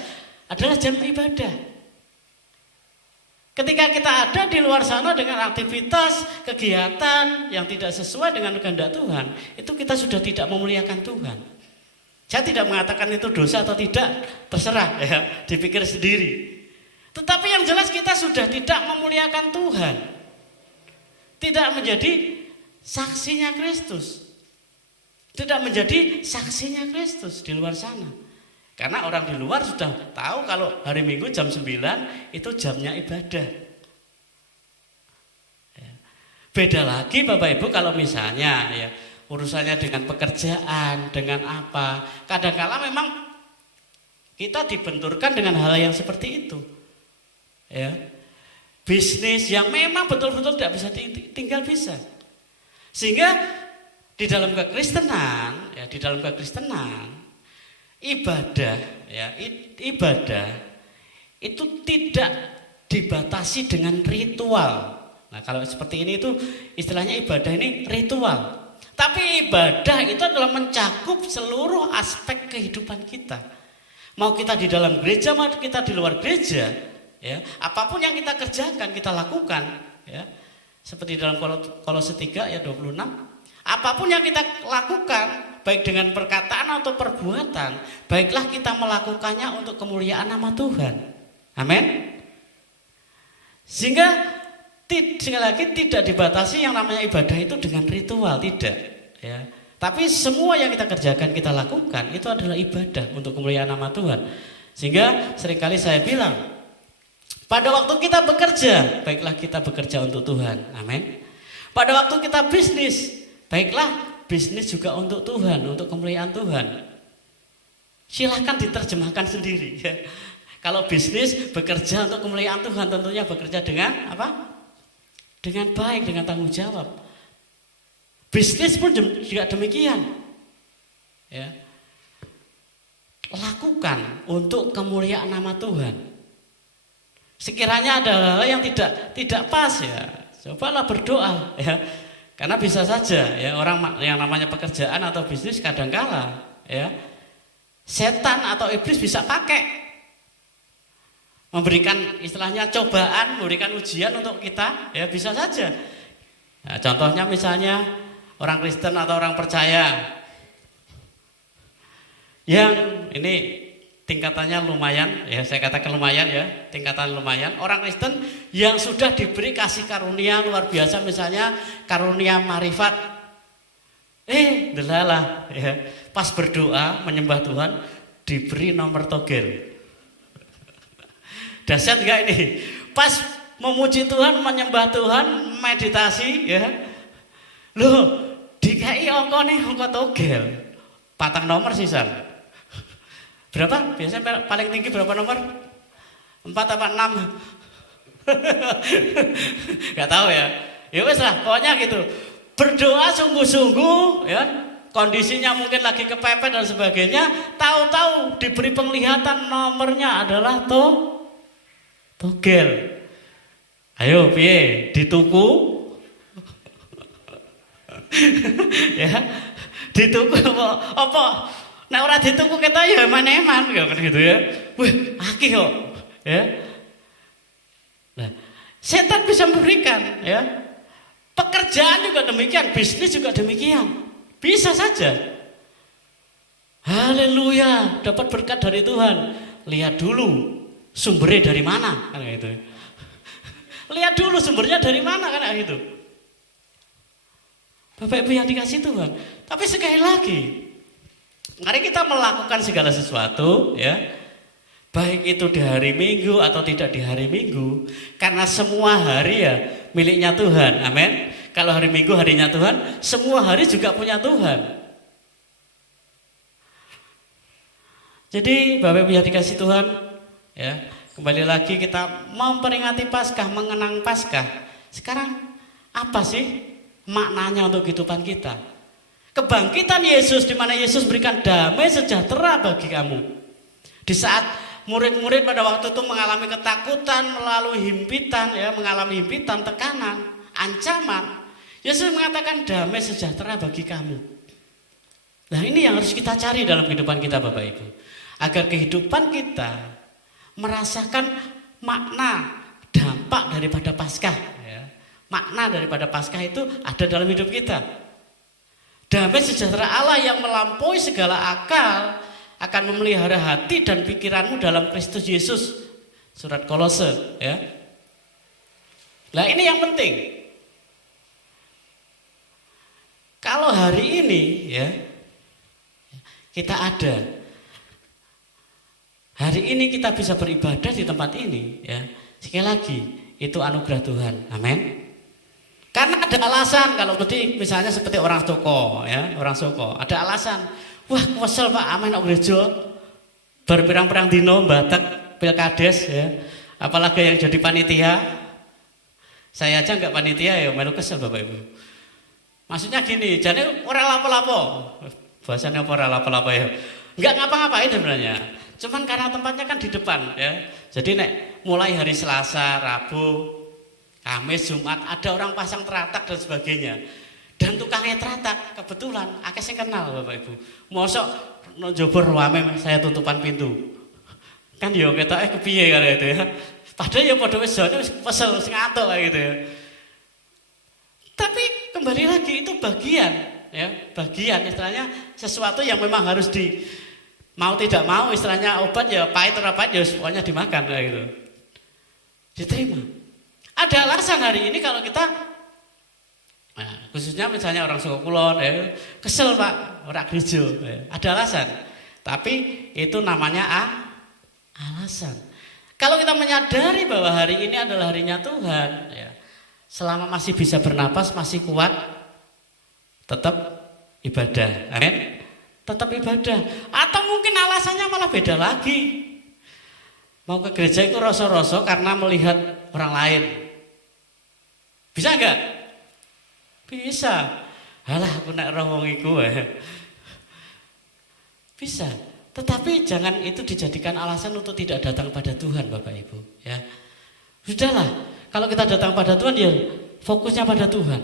adalah jam ibadah. Ketika kita ada di luar sana dengan aktivitas, kegiatan yang tidak sesuai dengan kehendak Tuhan, itu kita sudah tidak memuliakan Tuhan. Saya tidak mengatakan itu dosa atau tidak, terserah ya, dipikir sendiri. Tetapi yang jelas kita sudah tidak memuliakan Tuhan. Tidak menjadi saksinya Kristus. Tidak menjadi saksinya Kristus di luar sana. Karena orang di luar sudah tahu kalau hari Minggu jam 9 itu jamnya ibadah. Beda lagi Bapak Ibu kalau misalnya ya urusannya dengan pekerjaan, dengan apa. Kadang-kala memang kita dibenturkan dengan hal yang seperti itu. Ya. Bisnis yang memang betul-betul tidak bisa tinggal bisa. Sehingga di dalam kekristenan, ya di dalam kekristenan ibadah ya, ibadah itu tidak dibatasi dengan ritual. Nah, kalau seperti ini itu istilahnya ibadah ini ritual. Tapi ibadah itu adalah mencakup seluruh aspek kehidupan kita. Mau kita di dalam gereja, mau kita di luar gereja, ya, apapun yang kita kerjakan, kita lakukan, ya. Seperti dalam Kolose 3 ayat 26, apapun yang kita lakukan baik dengan perkataan atau perbuatan, baiklah kita melakukannya untuk kemuliaan nama Tuhan. Amin. Sehingga sekali lagi tidak dibatasi yang namanya ibadah itu dengan ritual, tidak. Ya. Tapi semua yang kita kerjakan, kita lakukan itu adalah ibadah untuk kemuliaan nama Tuhan. Sehingga seringkali saya bilang, pada waktu kita bekerja, baiklah kita bekerja untuk Tuhan. Amin. Pada waktu kita bisnis, baiklah bisnis juga untuk Tuhan, untuk kemuliaan Tuhan. Silahkan diterjemahkan sendiri ya. Kalau bisnis bekerja untuk kemuliaan Tuhan, tentunya bekerja dengan apa? Dengan baik, dengan tanggung jawab. Bisnis pun juga demikian. Ya. Lakukan untuk kemuliaan nama Tuhan. Sekiranya ada hal yang tidak pas ya, cobalah berdoa ya. Karena bisa saja ya orang yang namanya pekerjaan atau bisnis kadangkala ya setan atau iblis bisa pakai memberikan istilahnya cobaan, memberikan ujian untuk kita ya bisa saja. Nah, contohnya misalnya orang Kristen atau orang percaya yang ini tingkatannya lumayan ya, saya katakan lumayan ya, tingkatan lumayan. Orang Kristen yang sudah diberi kasih karunia luar biasa, misalnya karunia marifat, delalah ya, pas berdoa menyembah Tuhan diberi nomor togel. Dahsyat enggak ini? Pas memuji Tuhan, menyembah Tuhan, meditasi ya, loh dikai ongko togel, patang nomor sisan. Berapa? Biasanya paling tinggi berapa nomor? 4 apa 6? Gak tahu ya. Ya wes lah, pokoknya gitu. Berdoa sungguh-sungguh, ya. Kondisinya mungkin lagi kepepet dan sebagainya. Tahu-tahu diberi penglihatan nomornya adalah togel. Ayo, piye? Dituku? Ya, dituku apa? Nah ora dituku kita ya eman-eman gitu ya. Wih, akeh kok. Ya. Nah, setan bisa memberikan ya. Pekerjaan juga demikian, bisnis juga demikian. Bisa saja. Haleluya, dapat berkat dari Tuhan. Lihat dulu sumbernya dari mana kan gitu. Lihat dulu sumbernya dari mana kan gitu. Bapak Ibu yang dikasih Tuhan. Tapi sekali lagi, mari kita melakukan segala sesuatu ya, baik itu di hari Minggu atau tidak di hari Minggu, karena semua hari ya miliknya Tuhan. Amin. Kalau hari Minggu harinya Tuhan, semua hari juga punya Tuhan. Jadi Bapak Ibu yang dikasih Tuhan ya, kembali lagi kita memperingati Paskah, mengenang Paskah. Sekarang apa sih maknanya untuk kehidupan kita? Kebangkitan Yesus di mana Yesus berikan damai sejahtera bagi kamu. Di saat murid-murid pada waktu itu mengalami ketakutan, melalui himpitan, mengalami himpitan, tekanan, ancaman, Yesus mengatakan damai sejahtera bagi kamu. Nah, ini yang harus kita cari dalam kehidupan kita, Bapak Ibu. Agar kehidupan kita merasakan makna, dampak daripada Paskah. Makna daripada Paskah itu ada dalam hidup kita. Damai sejahtera Allah yang melampaui segala akal akan memelihara hati dan pikiranmu dalam Kristus Yesus. Surat Kolose, ya. Nah, ini yang penting. Kalau hari ini kita ada, hari ini kita bisa beribadah di tempat ini, sekali lagi itu anugerah Tuhan, amin. Karena ada alasan, kalau misalnya seperti orang Soko, ada alasan. Wah, kesel Pak, amin nak gereja. Berpirang-pirang dino batak pilkades, apalagi yang jadi panitia. Saya aja enggak panitia melu kesel Bapak Ibu. Maksudnya gini, jadi orang lapo-lapo. Bahasanya apa orang lapo-lapo enggak ngapa-ngapain sebenarnya. Cuman karena tempatnya kan di depan, Jadi mulai hari Selasa, Rabu, Kamis, Jumat ada orang pasang teratak dan sebagainya. Dan tukangnya teratak kebetulan akeh sing kenal Bapak Ibu. Mosok njobor ruame saya tutupan pintu. Kan yo ketoke kepiye karo itu Padahal ya padha wis kesel sing ngantuk kayak gitu Tapi kembali lagi itu bagian bagian istilahnya sesuatu yang memang harus mau tidak mau istilahnya obat pahit ora pahit pokoknya dimakan kayak gitu. Diterima. Ada alasan hari ini kalau kita khususnya misalnya orang Soko Kulon kesel Pak, orang gereja, ada alasan. Tapi itu namanya alasan. Kalau kita menyadari bahwa hari ini adalah harinya Tuhan, selama masih bisa bernapas, masih kuat, tetap ibadah, amin. Tetap ibadah. Atau mungkin alasannya malah beda lagi. Mau ke gereja itu rasa-rasa karena melihat orang lain. Bisa enggak? Bisa. Halah aku nek roh wong iku Bisa. Tetapi jangan itu dijadikan alasan untuk tidak datang pada Tuhan Bapak Ibu, Sudahlah, kalau kita datang pada Tuhan fokusnya pada Tuhan.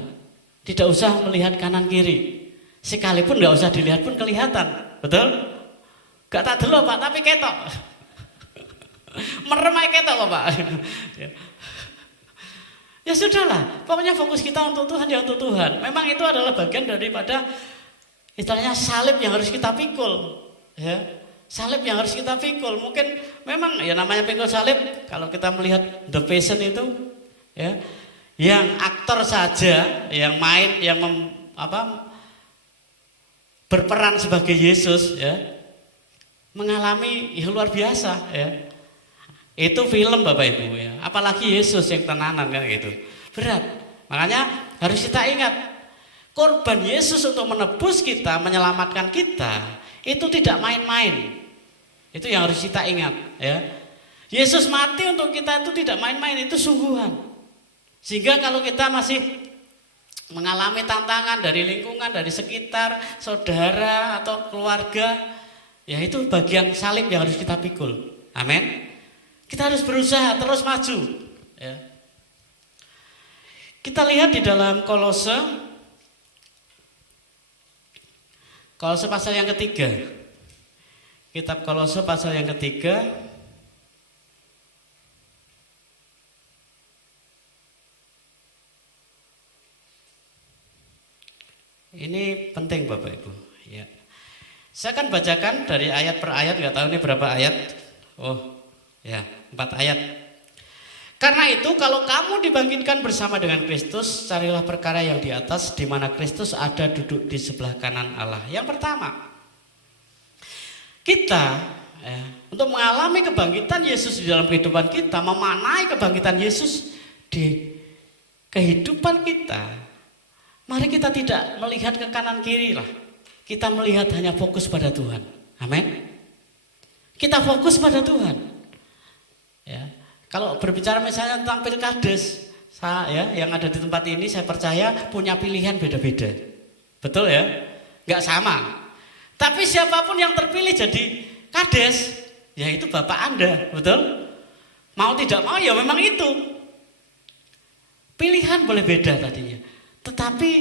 Tidak usah melihat kanan kiri. Sekalipun enggak usah dilihat pun kelihatan. Betul? Enggak tak delok Pak, tapi ketok. Merem ae ketok Pak. Ya sudahlah, pokoknya fokus kita untuk Tuhan untuk Tuhan. Memang itu adalah bagian daripada istilahnya salib yang harus kita pikul, Salib yang harus kita pikul. Mungkin memang namanya pikul salib. Kalau kita melihat The Passion itu, yang aktor saja, yang main, yang berperan sebagai Yesus, mengalami luar biasa, Itu film Bapak Ibu Apalagi Yesus yang tenanan kan gitu. Berat. Makanya harus kita ingat korban Yesus untuk menebus kita, menyelamatkan kita itu tidak main-main. Itu yang harus kita ingat Yesus mati untuk kita itu tidak main-main, itu sungguhan. Sehingga kalau kita masih mengalami tantangan dari lingkungan, dari sekitar, saudara atau keluarga, itu bagian salib yang harus kita pikul. Amin. Kita harus berusaha terus maju. Kita lihat di dalam Kolose pasal yang ketiga. Kitab Kolose pasal yang ketiga. Ini penting Bapak Ibu. Saya akan bacakan dari ayat per ayat, nggak tahu ini berapa ayat. 4 ayat. Karena itu kalau kamu dibangkitkan bersama dengan Kristus, carilah perkara yang di atas di mana Kristus ada duduk di sebelah kanan Allah. Yang pertama, kita untuk mengalami kebangkitan Yesus di dalam kehidupan kita, memaknai kebangkitan Yesus di kehidupan kita, mari kita tidak melihat ke kanan kiri lah. Kita melihat hanya fokus pada Tuhan. Amin. Kita fokus pada Tuhan. Kalau berbicara misalnya tentang pilkades, yang ada di tempat ini saya percaya punya pilihan beda-beda. Betul ya? nggak sama. Tapi siapapun yang terpilih jadi kades, ya itu Bapak Anda, betul? Mau tidak mau ya memang itu. Pilihan boleh beda tadinya, tetapi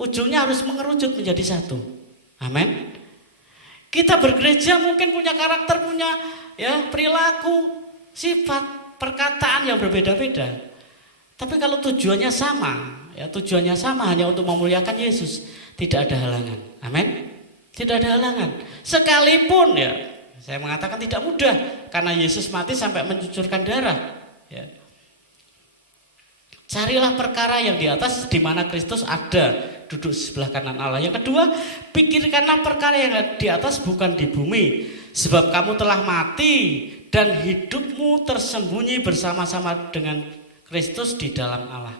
ujungnya harus mengerucut menjadi satu. Amin. Kita bergereja mungkin punya karakter, punya ya perilaku, sifat, perkataan yang berbeda-beda. Tapi kalau tujuannya sama, ya tujuannya sama hanya untuk memuliakan Yesus, tidak ada halangan. Amin. Tidak ada halangan. Sekalipun ya, saya mengatakan tidak mudah karena Yesus mati sampai mencucurkan darah. Ya. Carilah perkara yang di atas di mana Kristus ada, duduk sebelah kanan Allah. Yang kedua, pikirkanlah perkara yang di atas bukan di bumi, sebab kamu telah mati dan hidupmu tersembunyi bersama-sama dengan Kristus di dalam Allah.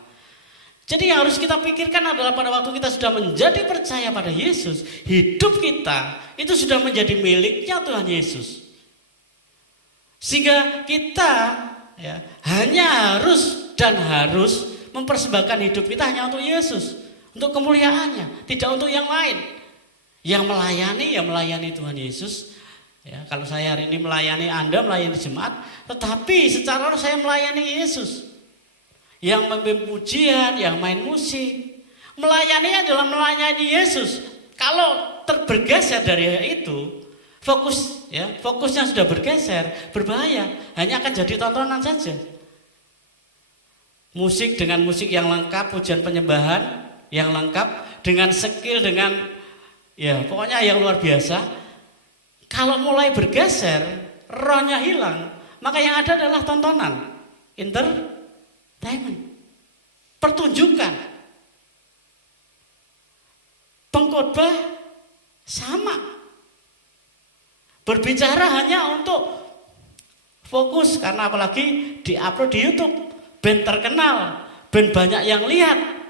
Jadi yang harus kita pikirkan adalah pada waktu kita sudah menjadi percaya pada Yesus, hidup kita itu sudah menjadi miliknya Tuhan Yesus. Sehingga kita ya, hanya harus mempersembahkan hidup kita hanya untuk Yesus, untuk kemuliaannya, tidak untuk yang lain. Yang melayani ya melayani Tuhan Yesus. Ya, kalau saya hari ini melayani Anda, melayani jemaat, tetapi secara roh saya melayani Yesus. Yang memimpin pujian, yang main musik, melayani adalah melayani Yesus. Kalau bergeser dari itu, fokusnya sudah bergeser, berbahaya, hanya akan jadi tontonan saja. Musik dengan musik yang lengkap, pujian penyembahan yang lengkap, dengan skill, dengan ya pokoknya yang luar biasa. Kalau mulai bergeser, rohnya hilang, maka yang ada adalah tontonan, entertainment, pertunjukan, pengkhotbah sama, berbicara hanya untuk fokus karena apalagi diupload di YouTube, band terkenal, band banyak yang lihat.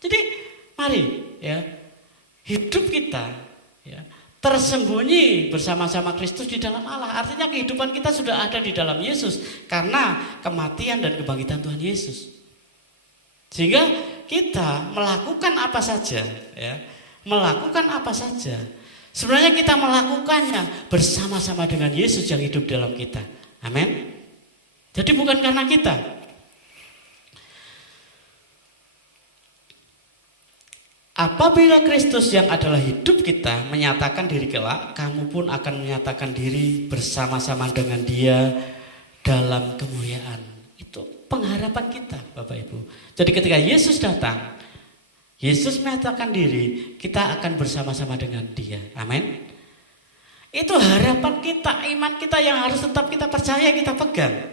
Jadi mari ya hidup kita ya tersembunyi bersama-sama Kristus di dalam Allah. Artinya kehidupan kita sudah ada di dalam Yesus karena kematian dan kebangkitan Tuhan Yesus. Sehingga kita melakukan apa saja ya, melakukan apa saja. Sebenarnya kita melakukannya bersama-sama dengan Yesus yang hidup dalam kita. Amin. Jadi bukan karena kita. Apabila Kristus yang adalah hidup kita menyatakan diri kelak, kamu pun akan menyatakan diri bersama-sama dengan Dia dalam kemuliaan. Itu pengharapan kita, Bapak Ibu. Jadi ketika Yesus datang, Yesus menyatakan diri, kita akan bersama-sama dengan Dia. Amin. Itu harapan kita, iman kita yang harus tetap kita percaya, kita pegang.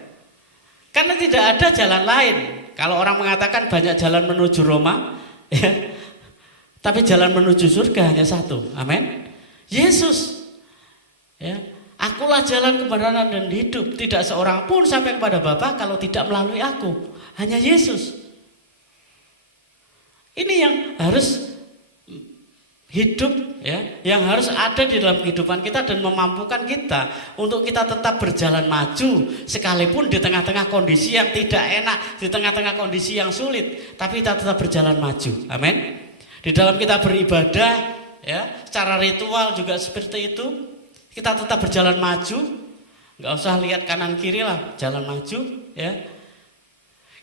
Karena tidak ada jalan lain. Kalau orang mengatakan banyak jalan menuju Roma, ya, tapi jalan menuju surga hanya satu. Amin. Yesus. Ya, akulah jalan kebenaran dan hidup. Tidak seorang pun sampai kepada Bapa kalau tidak melalui aku. Hanya Yesus. Ini yang harus hidup ya, yang harus ada di dalam kehidupan kita dan memampukan kita untuk kita tetap berjalan maju sekalipun di tengah-tengah kondisi yang tidak enak, di tengah-tengah kondisi yang sulit, tapi kita tetap berjalan maju. Amin. Di dalam kita beribadah ya, secara ritual juga seperti itu. Kita tetap berjalan maju. Enggak usah lihat kanan kiri lah, jalan maju ya.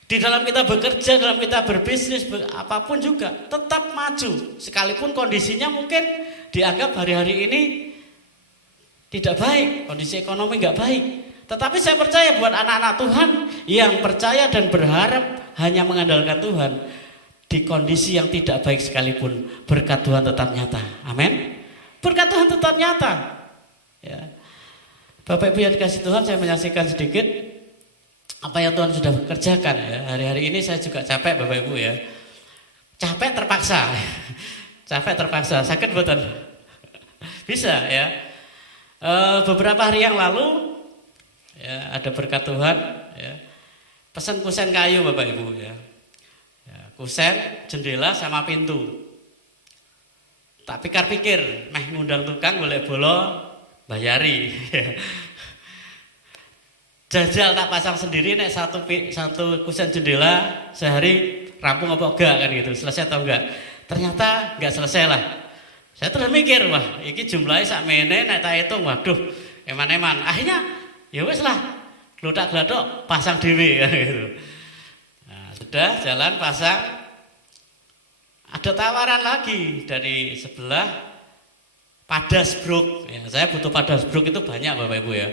Di dalam kita bekerja, dalam kita berbisnis, apapun juga tetap maju. Sekalipun kondisinya mungkin dianggap hari-hari ini tidak baik, kondisi ekonomi enggak baik. Tetapi saya percaya buat anak-anak Tuhan yang percaya dan berharap hanya mengandalkan Tuhan, di kondisi yang tidak baik sekalipun, berkat Tuhan tetap nyata. Amin. Berkat Tuhan tetap nyata. Ya. Bapak Ibu yang dikasih Tuhan, saya menyaksikan sedikit apa yang Tuhan sudah kerjakan ya. Hari-hari ini saya juga capek Bapak Ibu ya. Capek terpaksa. Capek terpaksa. Sakit betul. Bisa ya. Beberapa hari yang lalu ya, ada berkat Tuhan ya. Pesan kusen kayu Bapak Ibu ya. Kusen, jendela sama pintu. Tak pikir-pikir, meh ngundang tukang boleh bolo bayari. Jajal tak pasang sendiri nek satu kusen jendela sehari rampung apa enggak kan gitu, selesai atau enggak. ternyata nggak selesai lah. Saya terus mikir, wah ini jumlahnya sakmene nek tak hitung, waduh eman-eman. Akhirnya ya wes lah, gludak-gladok pasang dhewe gitu. Nah, sudah jalan pasang, ada tawaran lagi dari sebelah Padasbruk. Ya, saya butuh Padasbruk itu banyak Bapak Ibu ya.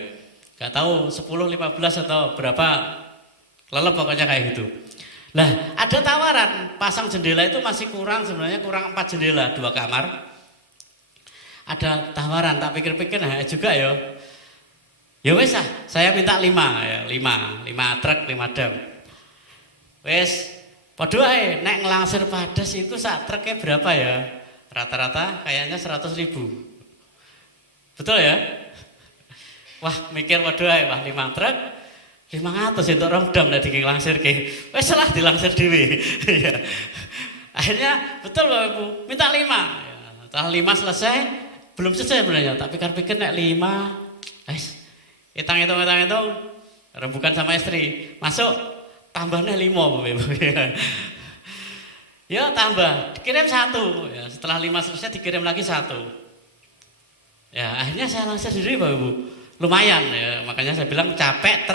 Gak tahu 10, 15 atau berapa lelep pokoknya kayak gitu. Lah ada tawaran pasang jendela itu masih kurang, sebenarnya kurang 4 jendela 2 kamar. Ada tawaran, tak pikir-pikir nah juga ya. Ya wes ah, saya minta 5 ya, 5 truk 5 dam. Wes, padha ae nek nglangsir Padas itu sak truknya berapa ya? Rata-rata kayaknya 100.000. Betul ya? Wah, mikir padha ae, wah 5 truk 500 untuk rong dam nek dilangsirke. Wes salah dilangsir dhewe. Ya. Akhirnya betul Bapak Ibu, minta 5. Ya, setelah 5 selesai, belum selesai sebenarnya, tak pikir-pikir nek 5, wes hitung, rembukan sama istri, masuk tambahnya 5 Bapak Ibu. Ya tambah, dikirim 1. Ya, setelah 5 selesai dikirim lagi 1. Ya akhirnya saya langsir sendiri Bapak Ibu. Lumayan ya, makanya saya bilang capek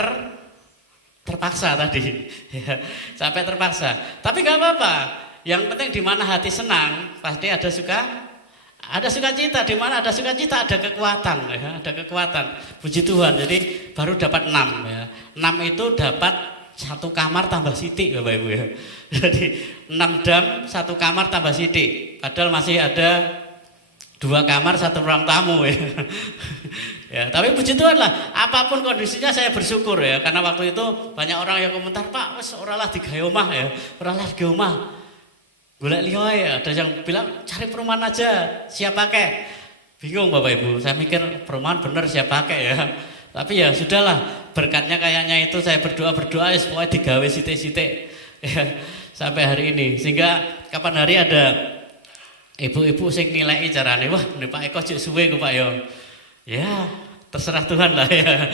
terpaksa tadi. Ya, capek terpaksa. Tapi nggak apa-apa. Yang penting di mana hati senang, pasti ada sukacita. Di mana ada sukacita ada kekuatan, ya, ada kekuatan. Puji Tuhan. Jadi baru dapat 6 ya. 6 itu dapat 1 kamar tambah siti Bapak Ibu ya. Jadi 6 dam 1 kamar tambah siti. Padahal masih ada 2 kamar 1 ruang tamu ya. Ya, tapi puji Tuhan lah, apapun kondisinya saya bersyukur ya, karena waktu itu banyak orang yang komentar, Pak, wes ora lah digawe omah ya, ora lah digawe omah. Golek liya ya, ada yang bilang cari perumahan aja, siap pakai. Bingung Bapak Ibu, saya mikir perumahan bener siap pakai ya. Tapi ya sudahlah, berkatnya kayaknya itu saya berdoa ya supaya digawe sithik-sithik ya, sampai hari ini. Sehingga kapan hari ada ibu-ibu sing nilai carane, wah nek Pak Eko jek suwe kok Pak yo. Ya, terserah Tuhan lah ya.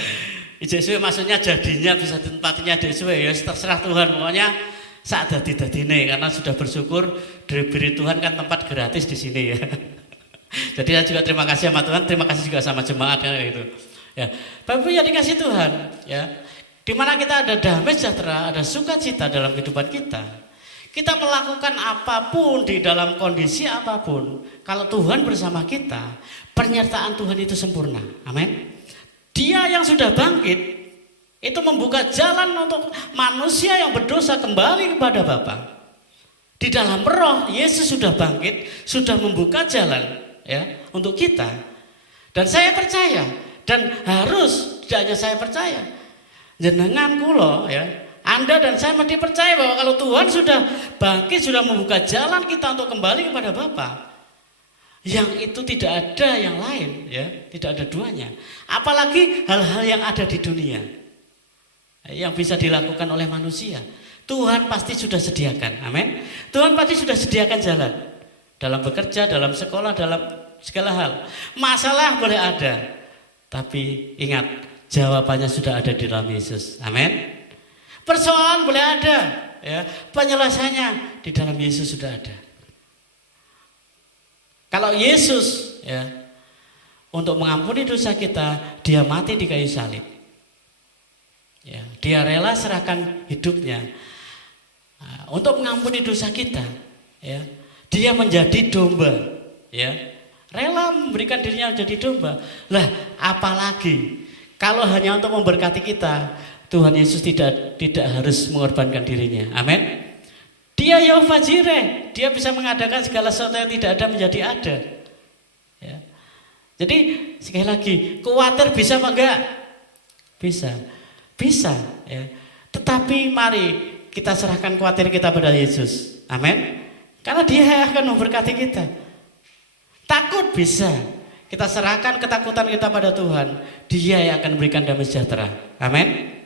Ijek suwe maksudnya jadinya bisa ditempatinya dek suwe ya terserah Tuhan. Pokoknya sak dadi-dadine karena sudah bersyukur diberi Tuhan kan tempat gratis di sini ya. Jadi saya juga terima kasih sama Tuhan, terima kasih juga sama jemaat kan gitu. Ya, Bapak Ibu yang dikasih Tuhan ya. Di mana kita ada damai sejahtera, ada sukacita dalam kehidupan kita. Kita melakukan apapun di dalam kondisi apapun, kalau Tuhan bersama kita, penyertaan Tuhan itu sempurna. Amin. Dia yang sudah bangkit itu membuka jalan untuk manusia yang berdosa kembali kepada Bapa. Di dalam roh Yesus sudah bangkit, sudah membuka jalan ya untuk kita. Dan saya percaya dan harus tidak hanya saya percaya, jenengan kula ya, Anda dan saya mesti percaya bahwa kalau Tuhan sudah bangkit, sudah membuka jalan kita untuk kembali kepada Bapa, yang itu tidak ada yang lain ya, tidak ada duanya. Apalagi hal-hal yang ada di dunia yang bisa dilakukan oleh manusia, Tuhan pasti sudah sediakan. Amin. Tuhan pasti sudah sediakan jalan dalam bekerja, dalam sekolah, dalam segala hal. Masalah boleh ada, tapi ingat jawabannya sudah ada di dalam Yesus. Amin. Persoalan boleh ada ya, penyelesaiannya di dalam Yesus sudah ada. Kalau Yesus ya untuk mengampuni dosa kita, dia mati di kayu salib. Ya, dia rela serahkan hidupnya untuk mengampuni dosa kita. Ya, dia menjadi domba. Ya, rela memberikan dirinya menjadi domba. Lah, apalagi kalau hanya untuk memberkati kita, Tuhan Yesus tidak harus mengorbankan dirinya. Amin. Dia Yehova Jireh, dia bisa mengadakan segala sesuatu yang tidak ada menjadi ada. Ya. Jadi sekali lagi, khawatir bisa apa enggak? Bisa. Ya. Tetapi mari kita serahkan khawatir kita pada Yesus. Amin. Karena dia akan memberkati kita. Takut bisa, kita serahkan ketakutan kita pada Tuhan. Dia yang akan memberikan damai sejahtera. Amin.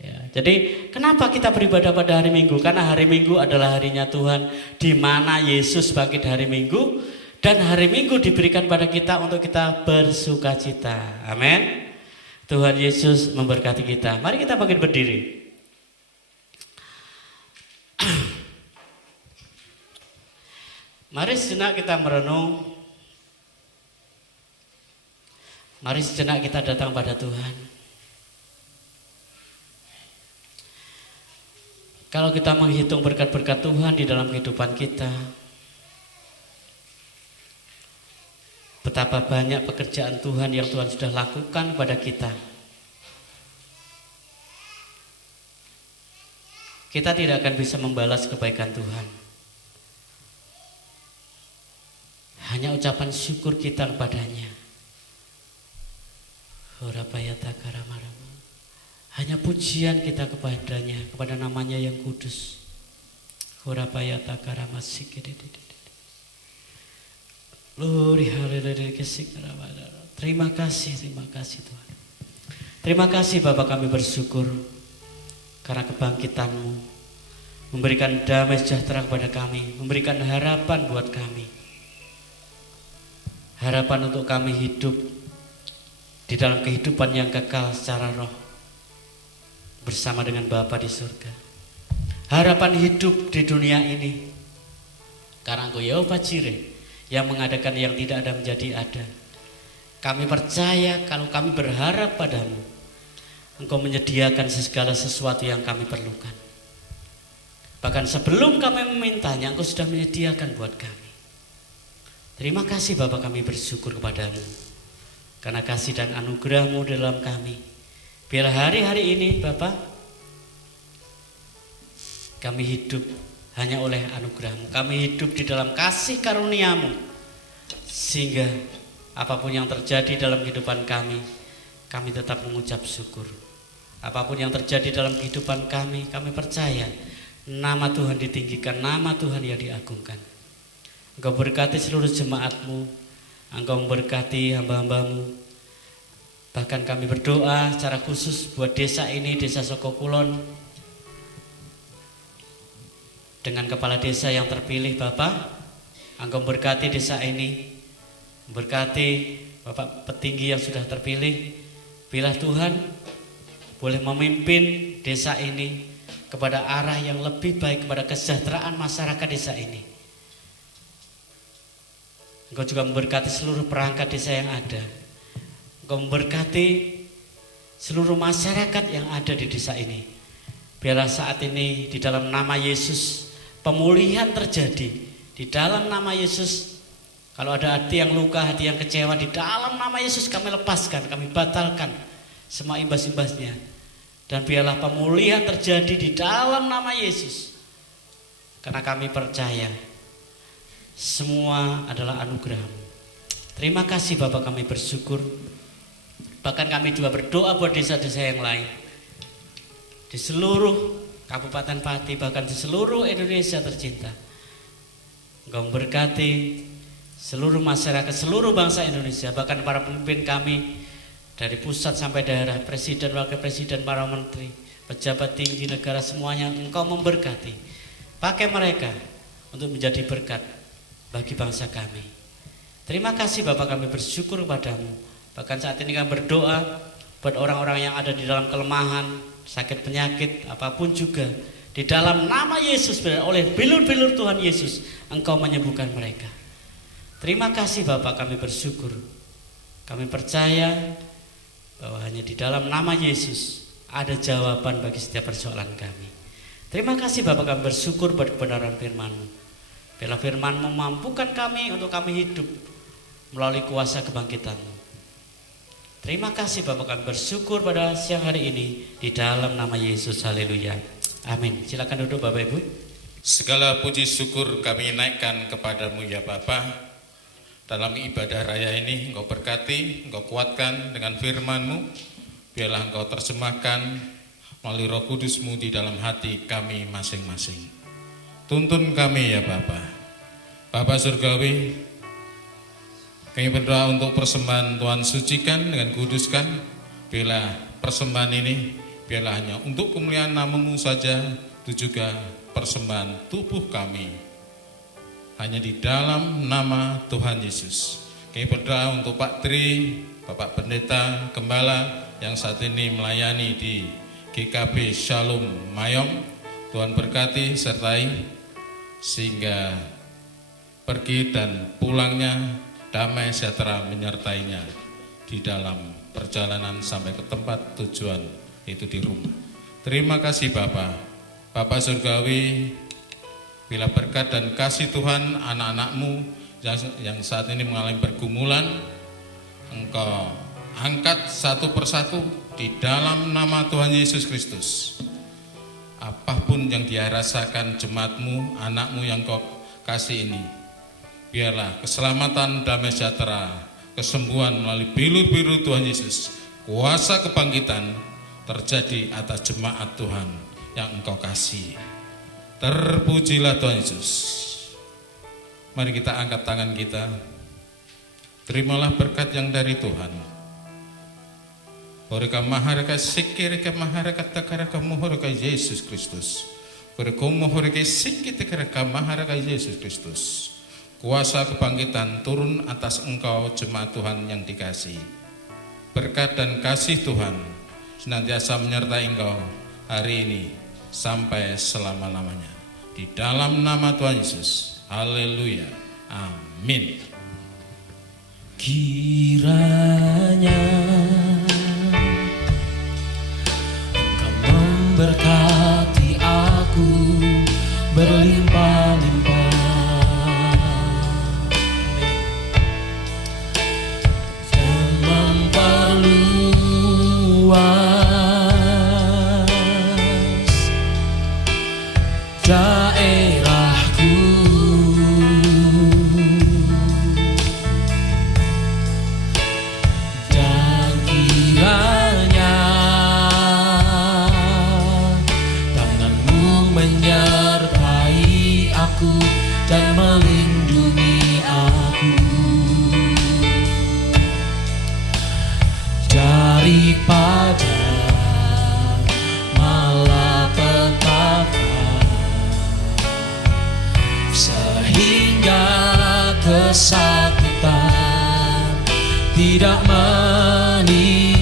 Ya, jadi kenapa kita beribadah pada hari Minggu? Karena hari Minggu adalah harinya Tuhan, di mana Yesus bangkit hari Minggu, dan hari Minggu diberikan pada kita untuk kita bersukacita. Amin. Tuhan Yesus memberkati kita. Mari kita bangkit berdiri. Mari sejenak kita merenung. Mari sejenak kita datang pada Tuhan. Kalau kita menghitung berkat-berkat Tuhan di dalam kehidupan kita, betapa banyak pekerjaan Tuhan yang Tuhan sudah lakukan pada kita. Kita tidak akan bisa membalas kebaikan Tuhan. Hanya ucapan syukur kita kepadanya. Hanya pujian kita kepadanya, kepada namanya yang kudus. Terima kasih Tuhan. Terima kasih Bapa, kami bersyukur karena kebangkitan-Mu memberikan damai sejahtera kepada kami, memberikan harapan buat kami. Harapan untuk kami hidup di dalam kehidupan yang kekal secara roh bersama dengan Bapa di surga. Harapan hidup di dunia ini karena Engkau Yehova Jireh yang mengadakan yang tidak ada menjadi ada. Kami percaya kalau kami berharap padamu, Engkau menyediakan segala sesuatu yang kami perlukan. Bahkan sebelum kami memintanya, Engkau sudah menyediakan buat kami. Terima kasih Bapa, kami bersyukur kepadamu karena kasih dan anugerah-Mu dalam kami. Biar hari-hari ini Bapa, kami hidup hanya oleh anugerah-Mu. Kami hidup di dalam kasih karunia-Mu, sehingga apapun yang terjadi dalam kehidupan kami tetap mengucap syukur. Apapun yang terjadi dalam kehidupan kami percaya nama Tuhan ditinggikan, nama Tuhan yang diagungkan. Engkau berkati seluruh jemaat-Mu, Engkau memberkati hamba-hamba-Mu. Bahkan kami berdoa secara khusus buat desa ini, Desa Sokokulon, dengan kepala desa yang terpilih. Bapak, Engkau berkati desa ini, berkati Bapak petinggi yang sudah terpilih. Bila Tuhan boleh memimpin desa ini kepada arah yang lebih baik, kepada kesejahteraan masyarakat desa ini. Engkau juga memberkati seluruh perangkat desa yang ada. Engkau memberkati seluruh masyarakat yang ada di desa ini. Biarlah saat ini di dalam nama Yesus pemulihan terjadi. Di dalam nama Yesus, kalau ada hati yang luka, hati yang kecewa, di dalam nama Yesus kami lepaskan, kami batalkan semua imbas-imbasnya. Dan biarlah pemulihan terjadi di dalam nama Yesus. Karena kami percaya semua adalah anugerah-Mu. Terima kasih Bapak, kami bersyukur. Bahkan kami juga berdoa buat desa-desa yang lain di seluruh Kabupaten Pati, bahkan di seluruh Indonesia tercinta. Engkau memberkati seluruh masyarakat, seluruh bangsa Indonesia, bahkan para pemimpin kami dari pusat sampai daerah, presiden, wakil presiden, para menteri, pejabat tinggi negara, semuanya Engkau memberkati. Pakai mereka untuk menjadi berkat bagi bangsa kami. Terima kasih Bapak, kami bersyukur kepadamu. Bahkan saat ini kami berdoa buat orang-orang yang ada di dalam kelemahan, sakit penyakit, apapun juga. Di dalam nama Yesus, oleh bilur-bilur Tuhan Yesus, Engkau menyembuhkan mereka. Terima kasih Bapak, kami bersyukur. Kami percaya bahwa hanya di dalam nama Yesus ada jawaban bagi setiap persoalan kami. Terima kasih Bapak, kami bersyukur buat kebenaran firman-Mu. Biarlah firman memampukan kami untuk kami hidup melalui kuasa kebangkitan-Mu. Terima kasih Bapak, kami bersyukur pada siang hari ini di dalam nama Yesus. Haleluya. Amin. Silakan duduk Bapak Ibu. Segala puji syukur kami naikkan kepadamu ya Bapa. Dalam ibadah raya ini Engkau berkati, Engkau kuatkan dengan firman-Mu. Biarlah Engkau terjemahkan melalui Roh Kudus-Mu di dalam hati kami masing-masing. Tuntun kami ya Bapa. Bapa surgawi, kami berdoa untuk persembahan Tuhan, sucikan dengan kuduskan. Biarlah persembahan ini biarlah hanya untuk kemuliaan nama-Mu saja, itu juga persembahan tubuh kami hanya di dalam nama Tuhan Yesus. Kami berdoa untuk Pak Tri, Bapak Pendeta, Gembala yang saat ini melayani di GKB Shalom Mayom. Tuhan berkati sertai sehingga pergi dan pulangnya damai sejahtera menyertainya di dalam perjalanan sampai ke tempat tujuan, yaitu di rumah. Terima kasih Bapa Surgawi, bila berkat dan kasih Tuhan anak-anak-Mu yang saat ini mengalami pergumulan, Engkau angkat satu persatu di dalam nama Tuhan Yesus Kristus. Apapun yang dia rasakan jemaat-Mu, anak-Mu yang Kau kasih ini, biarlah keselamatan, damai sejahtera, kesembuhan melalui bilur-bilur Tuhan Yesus, kuasa kebangkitan terjadi atas jemaat Tuhan yang Engkau kasih. Terpujilah Tuhan Yesus. Mari kita angkat tangan kita. Terimalah berkat yang dari Tuhan. Horeka mahareka sikireka mahareka takaraka mohoreka Yesus Kristus. Horeka mohoreka sikitika mahareka Yesus Kristus. Kuasa kebangkitan turun atas engkau jemaat Tuhan yang dikasih. Berkat dan kasih Tuhan senantiasa menyertai engkau hari ini sampai selama-lamanya. Di dalam nama Tuhan Yesus. Haleluya. Amin. Kiranya Engkau memberkati aku berlimpah-limpah dan memperluas daerahku, dan kiranya tangan-Mu menyertai aku dan melindungi aku daripada malapetaka, sehingga kesakitan tidak menimpa